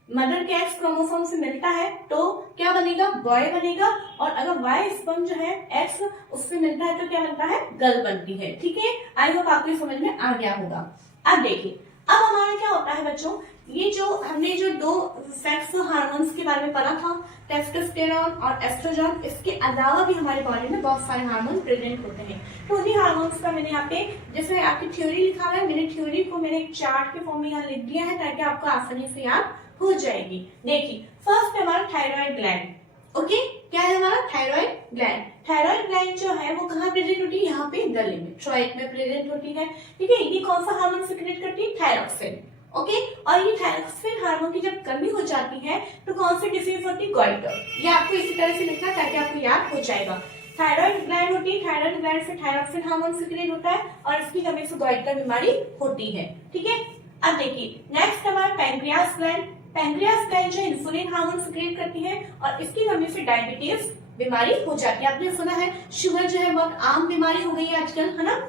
मदर के एक्स क्रोमोसोम से मिलता है तो क्या बनेगा, बॉय बनेगा, और अगर वाई स्पर्म जो है एक्स उससे मिलता है तो क्या बनता है, गर्ल बनती है, ठीक है। आई होप आपको समझ में आ गया होगा। अब देखिए अब हमारा क्या होता है बच्चों, ये जो हमने जो 2 सेक्स हार्मोन्स के बारे में पढ़ा था, टेस्टोस्टेरोन और एस्ट्रोजन, इसके अलावा भी हमारे बॉडी में बहुत सारे हार्मोन प्रेजेंट होते हैं। तो उन्हीं हार्मोन्स का मैंने यहाँ पे जैसे आपकी थ्योरी लिखा हुआ है, मैंने थ्योरी को मैंने एक चार्ट के फॉर्म में यहाँ लिख दिया है ताकि आपको आसानी से याद हो जाएगी। देखिए फर्स्ट है हमारा थायराइड ग्लैंड, ओके। क्या है हमारा थायराइड ग्लैंड, थायराइड ग्लैंड जो है वो कहाँ प्रेजेंट होती है, यहाँ पे गले में, थ्रोएट में प्रेजेंट होती है, ठीक है। ये कौन सा हार्मोन सिक्रेट करती है, थायरॉक्सिन, ओके। और ये थायरॉक्सिन हार्मोन की जब कमी हो जाती है तो कौन सी डिसीज होती है, गॉइटर। ये आपको इसी तरह से लिखना ताकि आपको याद हो जाएगा। थायराइड ग्लैंड होती है, थायराइड ग्लैंड से थायरॉक्सिन हार्मोन सिक्रेट होता है और इसकी कमी से गॉइटर बीमारी होती है, ठीक है। अब देखिए नेक्स्ट हमारा पैंक्रियास ग्लैंड, पैंक्रियास ग्लैंड जो इंसुलिन हार्मोन सिक्रेट करती है और इसकी कमी से डायबिटीज बीमारी हो जाती है। आपने सुना है शुगर जो है बहुत आम बीमारी हो गई है आजकल, है ना।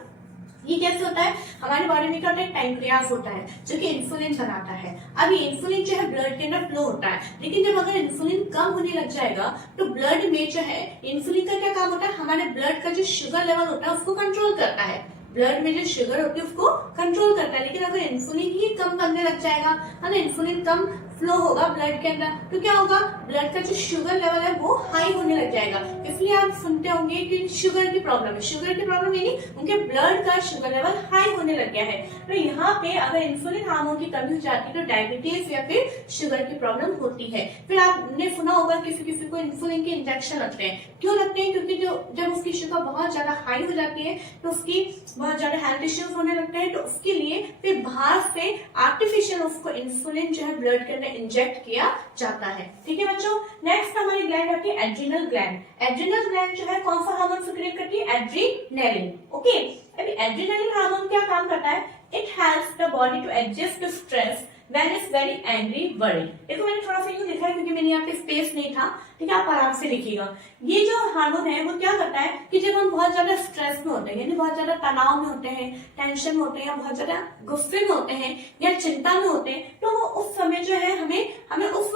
ये कैसे होता है, हमारे बॉडी में क्या होता है, पैंक्रियास होता है जो कि इंसुलिन बनाता है। अब ये इंसुलिन जो है ब्लड के अंदर फ्लो होता है, लेकिन जब अगर इंसुलिन कम होने लग जाएगा तो ब्लड में जो है इंसुलिन का क्या काम होता है, हमारे ब्लड का जो शुगर लेवल होता है उसको कंट्रोल करता है, ब्लड में जो शुगर होती है उसको कंट्रोल करता है। लेकिन अगर इंसुलिन ही कम बनने लग जाएगा, है ना, इंसुलिन कम फ्लो होगा ब्लड के अंदर तो क्या होगा, ब्लड का जो शुगर लेवल है वो हाई होने लग जाएगा। इसलिए आप सुनते होंगे कि शुगर की प्रॉब्लम है, शुगर की प्रॉब्लम यानी उनके ब्लड का शुगर लेवल हाई होने लग गया है। तो यहाँ पे अगर इंसुलिन हार्मोन की कमी हो जाती है तो डायबिटीज या फिर शुगर की प्रॉब्लम होती है। फिर आपने सुना होगा किसी किसी को इंसुलिन के इंजेक्शन लगते हैं, क्यों लगते हैं, क्योंकि जब उसकी शुगर बहुत ज्यादा हाई हो जाती है तो उसकी बहुत ज्यादा हेल्थ इश्यूज होने लगते हैं, तो उसके लिए फिर बाहर से आर्टिफिशियल उसको इंसुलिन जो है ब्लड के अंदर इंजेक्ट किया जाता है, ठीक है बच्चों। नेक्स्ट हमारी ग्लैंड आती है एड्रिनल ग्लैंड। एड्रिनल ग्लैंड जो है कौन सा हार्मोन सिक्रेट करती है, एड्रीनलिन, ओके। अभी एड्रीनलिन हार्मोन क्या काम करता है, it helps the body to adjust to stress when it's very angry worried. देखो मैंने थोड़ा सा यूं लिखा है क्योंकि मैंने यहाँ पे स्पेस नहीं था, ठीक है, आप आराम से लिखिएगा। ये जो हार्मोन है वो क्या करता है कि जब हम बहुत ज्यादा स्ट्रेस में होते हैं, यानी बहुत ज्यादा तनाव में होते हैं, टेंशन में होते हैं, या बहुत ज्यादा गुस्से में होते हैं या चिंता में होते हैं, तो वो उस समय जो है हमें उस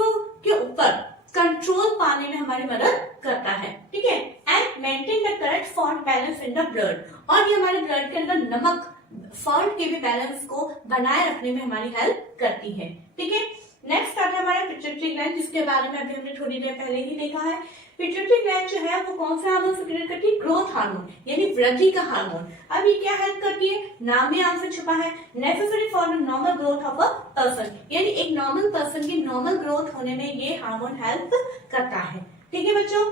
के ऊपर कंट्रोल पाने में हमारी मदद करता है, ठीक है। And maintain the correct salt balance in the blood, और ये हमारे ब्लड के अंदर नमक सॉल्ट के भी बैलेंस को बनाए रखने में हमारी हेल्प करती है, ठीक है। नेक्स्ट आता है हमारा पिट्यूटरी ग्लैंड, जिसके बारे में अभी हमने थोड़ी देर पहले ही देखा है। पिट्यूटरी ग्लैंड जो है वो कौन सा हार्मोन सिक्रेट करती है? ग्रोथ हार्मोन, यानी वृद्धि का हार्मोन। अब ये क्या हेल्प करती है? नाम में आंसर छुपा है, necessary for the normal growth of a person, यानी एक नॉर्मल पर्सन की नॉर्मल ग्रोथ होने में ये हार्मोन हेल्प करता है। ठीक है बच्चों,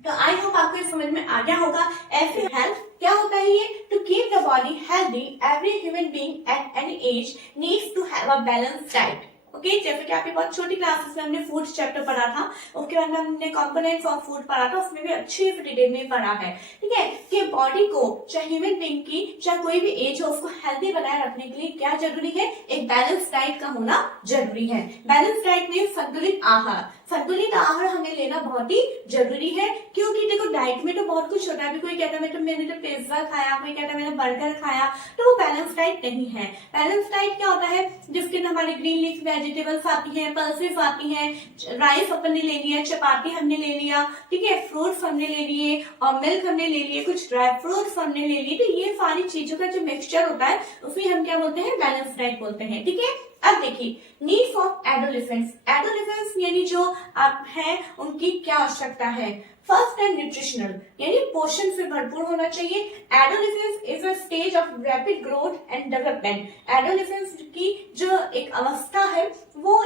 तो आई होप आपको ये समझ में आ गया होगा। ऐसे हेल्थ क्या होता है ये? To keep the body healthy, every human being at any age needs to have a balance diet. Okay, जैसे कि आपकी बहुत छोटी क्लासेस में हमने फूड चैप्टर पढ़ा था, उसके बाद हमने कंपोनेंट्स ऑफ फूड पढ़ा था, उसमें भी अच्छे से डिटेल में पढ़ा है। ठीक है, कि बॉडी को चाहे ह्यूमन बीइंग की चाहे कोई भी एज हो, उसको हेल्दी बनाए रखने के लिए क्या जरूरी है? एक बैलेंस डाइट का होना जरूरी है। बैलेंस डाइट में संतुलित आहार, संतुलित आहार हमें लेना बहुत ही जरूरी है, क्योंकि देखो डाइट में तो बहुत कुछ होता है। अभी कोई कहता है मैंने तो पिज्जा खाया, कोई कहता है मैंने बर्गर खाया, तो वो बैलेंस डाइट नहीं है। बैलेंस डाइट क्या होता है? जिसके अंदर हमारी ग्रीन लीफ वेजिटेबल्स आती है, पल्सेस आती है, राइस अपन ने ले लिया, चपाती हमने ले लिया, ठीक है, फ्रूट्स हमने ले लिए और मिल्क हमने ले लिए, कुछ ड्राई फ्रूट्स हमने ले लिए। तो ये सारी चीजों का जो मिक्सचर होता है उसमें हम क्या बोलते हैं? बैलेंस डाइट बोलते हैं। ठीक है, अब देखिए नीड्स ऑफ एडोलेसेंस, एडोलेसेंस यानी जो आप हैं उनकी क्या आवश्यकता है? फर्स्ट है न्यूट्रिशनल, यानी पोषण से भरपूर होना चाहिए। Adolescence is a stage of rapid growth and development. Adolescence की जो एक अवस्था है वो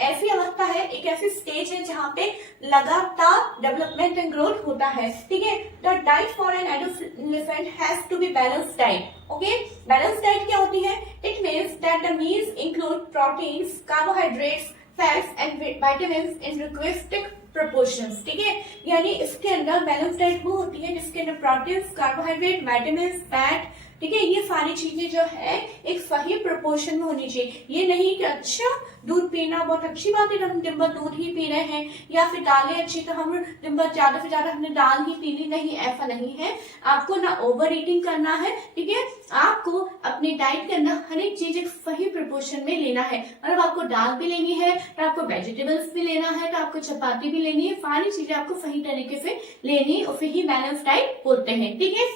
ऐसी अवस्था है, एक ऐसी स्टेज है जहाँ पे लगातार डेवलपमेंट एंड ग्रोथ होता है। ठीक है, the diet for an adolescent has to be balance diet. Okay, balance diet क्या होती है? It means that the meals include proteins, carbohydrates, fats and vitamins in requested proportions. ठीक है, यानी इसके अंदर बैलेंस डाइट वो होती है जिसके अंदर प्रोटीन्स, कार्बोहाइड्रेट, विटामिन्स, फैट, ठीक है, ये सारी चीजें जो है एक सही प्रोपोर्शन में होनी चाहिए। ये नहीं कि अच्छा दूध पीना बहुत अच्छी बात है, हम दिन भर दूध ही पी रहे हैं, या फिर दालें अच्छी तो हम दिन भर ज्यादा से ज्यादा हमने दाल ही पीनी, नहीं, ऐसा नहीं है। आपको ना ओवर ईटिंग करना है। ठीक है, आपको अपनी डाइट के अंदर हर एक चीज एक सही प्रोपोर्शन में लेना है। मतलब आपको दाल भी लेनी है तो आपको वेजिटेबल्स भी लेना है, तो आपको चपाती भी लेनी है, सारी चीजें आपको सही तरीके से लेनी है, उसे ही बैलेंस डाइट बोलते हैं। ठीक है,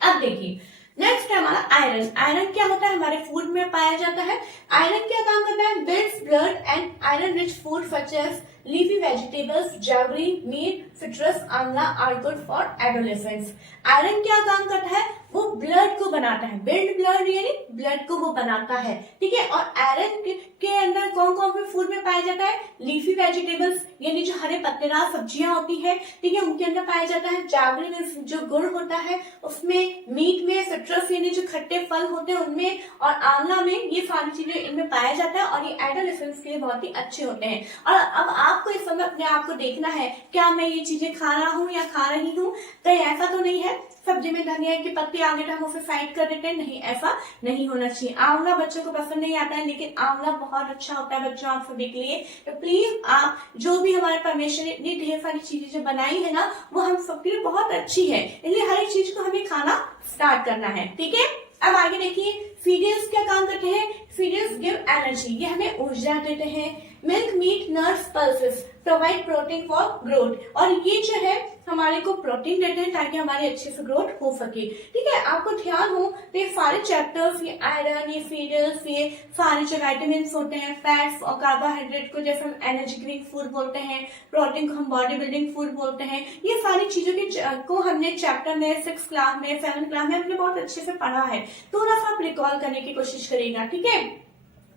अब देखिए नेक्स्ट है हमारा आयरन। आयरन क्या होता है? हमारे फूड में पाया जाता है। आयरन क्या काम करता है? Builds blood and iron rich food such as leafy vegetables, jaggery, meat, citrus, amla are good for adolescents. Iron क्या काम करता है? वो ब्लड को बनाता है, बिल्ड ब्लड यानी ब्लड को वो बनाता है। ठीक है, और आयरन के अंदर कौन कौन से फूड में पाया जाता है? लीफी वेजिटेबल्स यानी जो हरे पत्तेदार सब्जियां होती है, ठीक है, उनके अंदर पाया जाता है। जैगरी में जो गुड़ होता है उसमें, मीट में सिट्रस यानी जो खट्टे फल होते हैं उनमें, और आंवला में, ये सारी चीजें इनमें पाया जाता है और ये एडोलेसेंस के लिए बहुत ही अच्छे होते हैं। और अब आपको इस समय अपने आप को देखना है, क्या मैं ये चीजें खा रहा हूँ या खा रही हूँ? कहीं ऐसा तो नहीं है सब्जी में धनिया की पत्ती आ गई तो हम उसे साइड कर देते हैं, नहीं, ऐसा नहीं होना चाहिए। आंवला बच्चों को पसंद नहीं आता है, लेकिन आंवला बहुत अच्छा होता है बच्चों आप सभी के लिए। तो प्लीज आप जो भी हमारे परमेश्वर ने इतनी ढेर सारी चीजें जो बनाई है ना, वो हम सबके लिए बहुत अच्छी है, इसलिए हर एक चीज को हमें खाना स्टार्ट करना है। ठीक है, अब आगे देखिए सीरियल्स क्या काम करते हैं? सीरियल्स गिव एनर्जी, ये हमें ऊर्जा देते हैं। Milk, meat, nuts, pulses provide protein for growth, और ये जो है हमारे को प्रोटीन देते हैं ताकि हमारी अच्छे से ग्रोथ हो सके। ठीक है, आपको ध्यान हो तो ये सारे चैप्टर्स, ये आयरन, ये सीरियल्स, ये सारे जो विटामिन होते हैं, फैट्स और कार्बोहाइड्रेट को जैसे हम एनर्जी गिविंग फूड बोलते हैं, प्रोटीन को हम बॉडी बिल्डिंग फूड बोलते हैं, ये सारी चीजों को हमने चैप्टर में 6th क्लास में 7th क्लास में हमने बहुत अच्छे से पढ़ा है। थोड़ा सा आप रिकॉल करने की कोशिश करिएगा। ठीक है,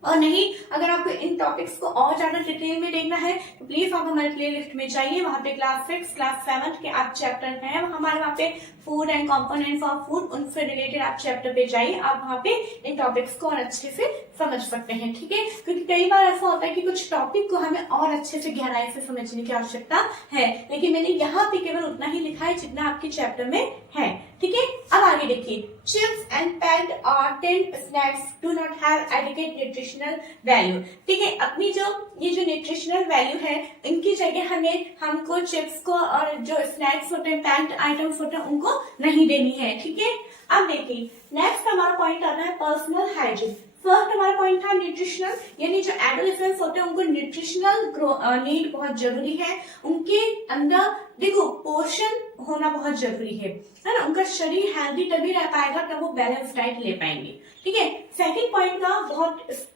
और नहीं, अगर आपको इन टॉपिक्स को और ज्यादा डिटेल में देखना है तो प्लीज आप हमारे प्ले लिस्ट में जाइए, वहाँ पे क्लास 6, क्लास 7 के आप चैप्टर हैं हमारे, वहाँ पे food and components of food, उनसे रिलेटेड आप चैप्टर पे जाइए, आप वहाँ पे इन टॉपिक्स को और अच्छे से समझ सकते हैं। ठीक है, क्योंकि कई बार ऐसा होता है कि कुछ टॉपिक को हमें और अच्छे से गहराई से समझने की आवश्यकता है, लेकिन मैंने यहाँ पे केवल उतना ही लिखा है जितना आपके चैप्टर में है। ठीक है, अब आगे देखिए चिप्स एंड पैक्ड और tinned snacks do not have adequate nutritional value. ठीक है, अपनी जो ये जो न्यूट्रिशनल वैल्यू है, इनकी जगह हमको चिप्स को और जो स्नैक्स होते हैं, पैक्ड आइटम्स होते हैं, उनको नहीं देनी है। ठीक है, अब देखिए नेक्स्ट हमारा पॉइंट आता है पर्सनल हाइजीन। फर्स्ट हमारा पॉइंट था न्यूट्रिशनल, यानी जो एडोलेसेंस होते हैं उनको न्यूट्रिशनल नीड बहुत जरूरी है। उनके अंदर देखो पोषण होना बहुत जरूरी है ना, उनका शरीर हेल्दी तभी रह पाएगा तब वो बैलेंस डाइट ले पाएंगे। ठीक है, सेकंड पॉइंट का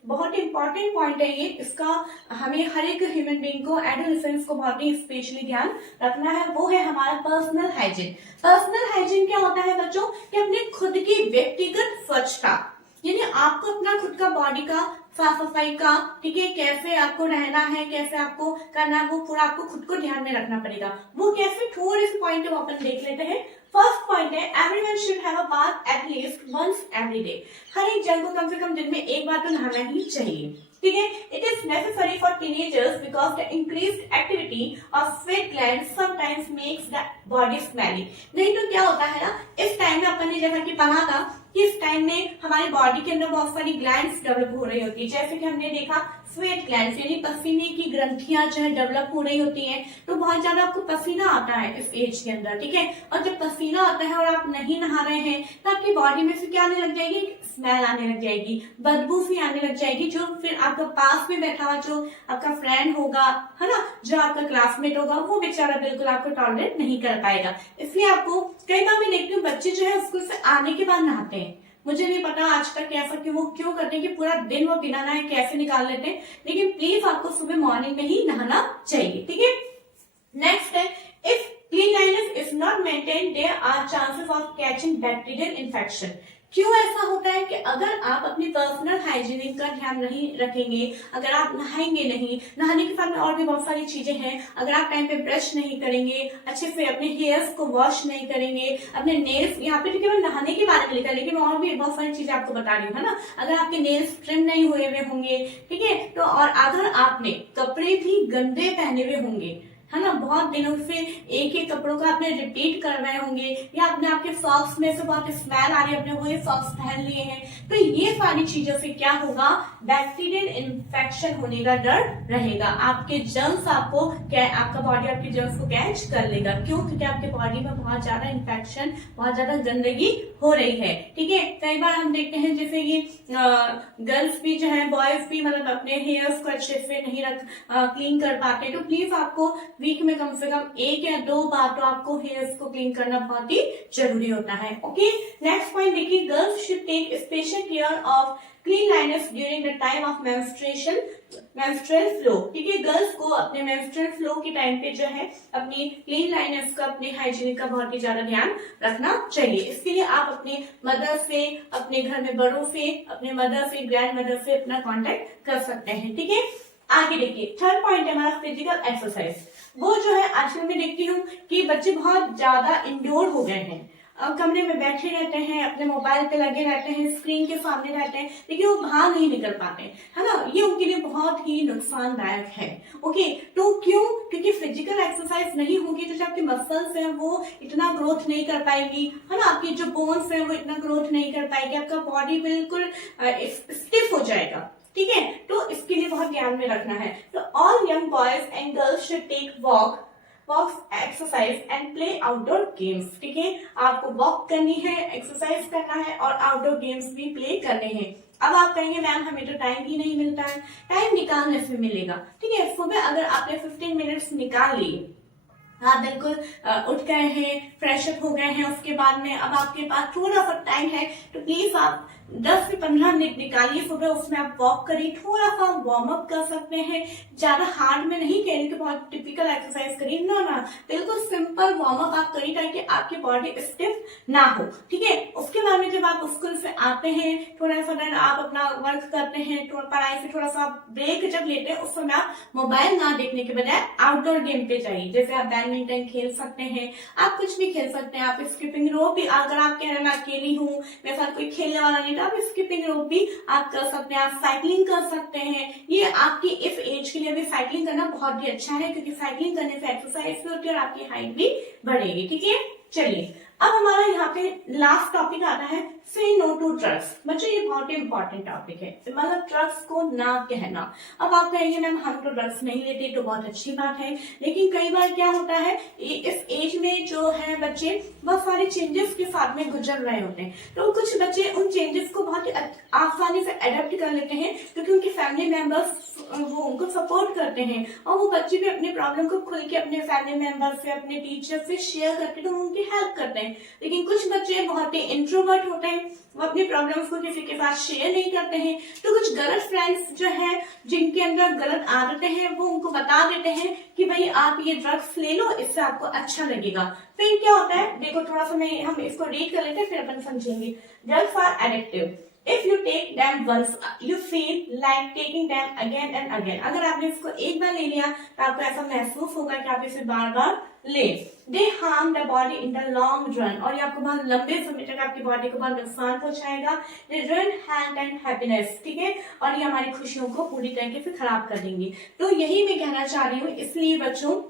बहुत इंपॉर्टेंट पॉइंट है ये, इसका हमें हर एक ह्यूमन बीइंग को एडोलेसेंस को बहुत ही स्पेशली ध्यान रखना है, वो है हमारा पर्सनल हाइजीन। पर्सनल हाइजीन क्या होता है बच्चों, कि अपने खुद की व्यक्तिगत स्वच्छता, यानी आपको अपना खुद का बॉडी का साफ सफाई का, ठीक है, कैसे आपको रहना है, कैसे आपको करना है, वो पूरा आपको खुद को ध्यान में रखना पड़ेगा। वो कैसे, थोड़े से पॉइंट को अपन देख लेते हैं। फर्स्ट पॉइंट है everyone should have a bath at least once every day. हर एक जन को कम से कम दिन में एक बार तो नहाना ही चाहिए। ठीक है, it is necessary for teenagers because the increased activity of sweat gland sometimes makes the body smelly. नहीं तो क्या होता है ना, इस टाइम में अपन ने जैसा कि पढ़ा था कि इस टाइम में हमारी बॉडी के अंदर बहुत सारी ग्लैंड्स डेवलप हो रही होती है, जैसे कि हमने देखा स्वेट ग्लैंड्स यानी पसीने की ग्रंथियां जो है डेवलप हो रही होती हैं, तो बहुत ज्यादा आपको पसीना आता है इस एज के अंदर। ठीक है, और जब पसीना आता है और आप नहीं नहा रहे हैं तो आपकी बॉडी में से क्या आने लग जाएगी, स्मेल आने लग जाएगी, बदबू सी आने लग जाएगी, जो फिर आपका पास में बैठा हुआ जो आपका फ्रेंड होगा, है ना, जो आपका क्लासमेट होगा, वो बेचारा बिल्कुल आपको टॉलरेट नहीं कर पाएगा। इसलिए आपको कई बार मैं देखती हूँ बच्चे जो है स्कूल से आने के बाद नहाते हैं। मुझे नहीं पता आज तक ऐसा कि वो क्यों करते हैं कि पूरा दिन वो बिना नहाए कैसे निकाल लेते हैं, लेकिन प्लीज आपको सुबह मॉर्निंग में ही नहाना चाहिए। ठीक है, नेक्स्ट है if cleanliness is not maintain there are chances of catching bacterial infection. क्यों ऐसा होता है कि अगर आप अपनी पर्सनल हाइजीनिक का ध्यान नहीं रखेंगे, अगर आप नहाएंगे नहीं, नहाने के साथ में और भी बहुत सारी चीजें हैं, अगर आप टाइम पे ब्रश नहीं करेंगे, अच्छे से अपने हेयर्स को वॉश नहीं करेंगे, अपने नेल्स, यहाँ पे तो केवल नहाने के बारे में लिखा है लेकिन और भी बहुत सारी चीजें आपको बता रही हूँ, है ना, अगर आपके नेल्स ट्रिम नहीं हुए हुए होंगे, ठीक है, तो और अगर आपने कपड़े भी गंदे पहने हुए होंगे, है ना, बहुत दिनों से एक ही कपड़ों का आपने रिपीट कर रहे होंगे, या आपने आपके सॉक्स में से बहुत स्मेल आ रही है, आपने वही सॉक्स पहन लिए हैं, तो ये सारी चीजों से क्या होगा, बैक्टीरियल इन्फेक्शन होने का डर रहेगा। आपके जर्म्स आपको आपका बॉडी आपके जर्म्स को कैच कर लेगा। क्यों? क्योंकि आपके बॉडी में बहुत ज्यादा इन्फेक्शन, बहुत ज्यादा गंदगी हो रही है। ठीक है, कई बार हम देखते हैं जैसे कि गर्ल्स भी जो है, बॉयज भी मतलब अपने हेयर्स को अच्छे से नहीं क्लीन कर पाते, तो प्लीज आपको वीक में कम से कम 1 या 2 बार तो आपको हेयर्स को क्लीन करना बहुत ही जरूरी होता है। ओके, नेक्स्ट पॉइंट देखिए, girls should take special care of cleanliness during the time of menstruation, menstrual flow. ठीक है, गर्ल्स को अपने मेंस्ट्रुअल फ्लो के टाइम पे जो है अपनी क्लीनलीनेस का, अपने हाइजीनिक का बहुत ही ज्यादा ध्यान रखना चाहिए। इसके लिए आप अपने मदर से, अपने घर में बड़ों से, अपने मदर से, ग्रैंड मदर से अपना कॉन्टेक्ट कर सकते हैं। ठीक है, आगे देखिए, थर्ड पॉइंट है हमारा फिजिकल एक्सरसाइज। वो जो है आजकल मैं देखती हूँ कि बच्चे बहुत ज्यादा इंडोर हो गए हैं, कमरे में बैठे रहते हैं, अपने मोबाइल पे लगे रहते हैं, स्क्रीन के सामने रहते हैं, लेकिन वो बाहर नहीं निकल पाते, है ना, ये उनके लिए बहुत ही नुकसानदायक है। ओके, तो क्यों? क्योंकि फिजिकल एक्सरसाइज नहीं होगी तो जो आपके मसल्स हैं वो इतना ग्रोथ नहीं कर पाएगी, है ना, आपकी जो बोन्स हैं वो इतना ग्रोथ नहीं कर पाएगी, आपका बॉडी बिल्कुल स्टिफ हो जाएगा। ठीक है, तो इसके लिए बहुत ध्यान में रखना है। तो all young boys and girls should take walks, exercise and play outdoor games. ठीक है, आपको वॉक करनी है, एक्सरसाइज करना है और आउटडोर गेम्स भी प्ले करने हैं। अब आप कहेंगे मैम हमें तो टाइम ही नहीं मिलता है, टाइम निकालने से मिलेगा। ठीक है, सुबह अगर आपने 15 मिनट्स निकाल लिए, आप बिल्कुल उठ गए हैं, फ्रेश अप हो गए हैं, उसके बाद में अब आपके पास थोड़ा सा टाइम है, तो प्लीज आप 10 से 15 मिनट निकालिए सुबह, उसमें आप वॉक करिए, थोड़ा सा वार्म अप कर सकते हैं, ज्यादा हार्ड में नहीं कह रही कि बहुत टिपिकल एक्सरसाइज करिए, नो ना, बिल्कुल सिंपल वार्म अप आप करिए ताकि आपकी बॉडी स्टिफ ना हो। ठीक है, उसके बाद में जब आप स्कूल से आते हैं, थोड़ा सा देर आप अपना वर्क करते हैं, पढ़ाई से थोड़ा सा ब्रेक जब लेते हैं, उस समय आप मोबाइल ना देखने के बजाय आउटडोर गेम पे जाइए, जैसे आप बैडमिंटन खेल सकते हैं, आप कुछ भी खेल सकते हैं, आप स्किपिंग रोप भी, अगर आप कह रहे हैं मैं अकेली हूँ, मेरे साथ कोई खेलने वाला नहीं, आप स्किपिंग रोप भी आप कर सकते हैं, आप साइकिलिंग कर सकते हैं। ये आपकी इस एज के लिए भी साइकिलिंग करना बहुत ही अच्छा है, क्योंकि साइकिलिंग करने से एक्सरसाइज भी होती है और आपकी हाइट भी बढ़ेगी। ठीक है, चलिए अब हमारा यहाँ पे लास्ट टॉपिक आता है से नो टू ड्रग्स। बच्चों ये बहुत ही इंपॉर्टेंट टॉपिक है, मतलब ड्रग्स को ना कहना। अब आप कहेंगे मैम हम तो ड्रग्स नहीं लेते, तो बहुत अच्छी बात है, लेकिन कई बार क्या होता है इस एज में जो है बच्चे बहुत सारे चेंजेस के साथ में गुजर रहे होते हैं, तो कुछ बच्चे उन चेंजेस को बहुत ही आसानी से अडेप्ट कर लेते हैं क्योंकि उनके फैमिली मेंबर्स वो उनको सपोर्ट करते हैं, और वो बच्चे भी अपने प्रॉब्लम को खुल के अपने फैमिली मेंबर से, अपने टीचर से शेयर करते हैं, तो उनकी हेल्प करते हैं। लेकिन कुछ बच्चे बहुत ही इंट्रोवर्ट होते हैं, वो अपनी प्रॉब्लम्स को किसी के साथ शेयर नहीं करते हैं, तो कुछ गलत फ्रेंड्स जो है जिनके अंदर गलत आदतें हैं वो उनको बता देते हैं कि भाई आप ये ड्रग्स ले लो, इससे आपको अच्छा लगेगा। फिर क्या होता है, देखो थोड़ा सा हम इसको रीड कर लेते हैं, फिर अपन समझेंगे। Drugs are addictive. If you take them once, you feel like taking them again and again. अगर आपने इसको एक बार ले लिया तो आपको ऐसा महसूस होगा कि आप इसे बार बार ले। They harm the body in the long run, और ये आपको बहुत लंबे समय तक आपकी बॉडी को बहुत नुकसान पहुंचाएगा। They ruin health and happiness, ठीक है, और ये हमारी खुशियों को पूरी तरीके से खराब कर देंगी। तो यही मैं कहना चाह रही हूँ, इसलिए बच्चों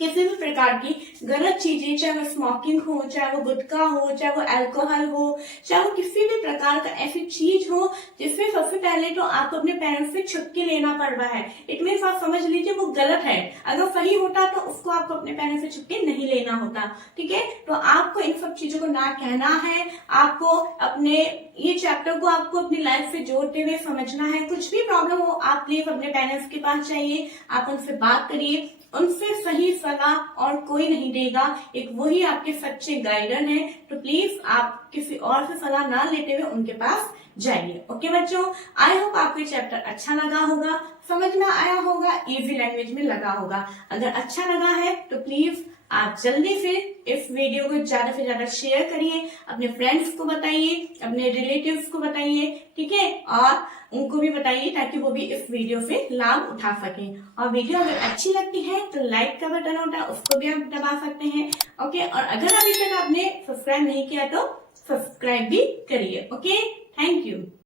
किसी भी प्रकार की गलत चीजें, चाहे वो स्मोकिंग हो, चाहे वो गुटखा हो, चाहे वो अल्कोहल हो, चाहे वो किसी भी प्रकार का ऐसी चीज हो जिसमें सबसे पहले तो आपको अपने पेरेंट्स से छुप के लेना पड़ रहा है, इट मीन्स आप समझ लीजिए वो गलत है। अगर सही होता तो उसको आपको अपने पेरेंट्स से छुप के नहीं लेना होता, ठीक है। तो आपको इन सब चीजों को ना कहना है, आपको अपने ये चैप्टर को आपको अपनी लाइफ से जोड़ते हुए समझना है। कुछ भी प्रॉब्लम हो आप प्लीज अपने पेरेंट्स के पास जाइए, आप उनसे बात करिए, उनसे सही सलाह और कोई नहीं देगा, एक वही आपके सच्चे गाइडर हैं। तो प्लीज आप किसी और से सलाह ना लेते हुए उनके पास जाइए। ओके बच्चों, आई होप आपको ये चैप्टर अच्छा लगा होगा, समझ में आया होगा, इजी लैंग्वेज में लगा होगा। अगर अच्छा लगा है तो प्लीज आप जल्दी से इस वीडियो को ज्यादा से ज्यादा शेयर करिए, अपने फ्रेंड्स को बताइए, अपने रिलेटिव्स को बताइए, ठीक है, और उनको भी बताइए ताकि वो भी इस वीडियो से लाभ उठा सकें। और वीडियो अगर अच्छी लगती है तो लाइक का बटन होता है उसको भी आप दबा सकते हैं, ओके। और अगर अभी तक आपने सब्सक्राइब नहीं किया तो सब्सक्राइब भी करिए, ओके। Thank you.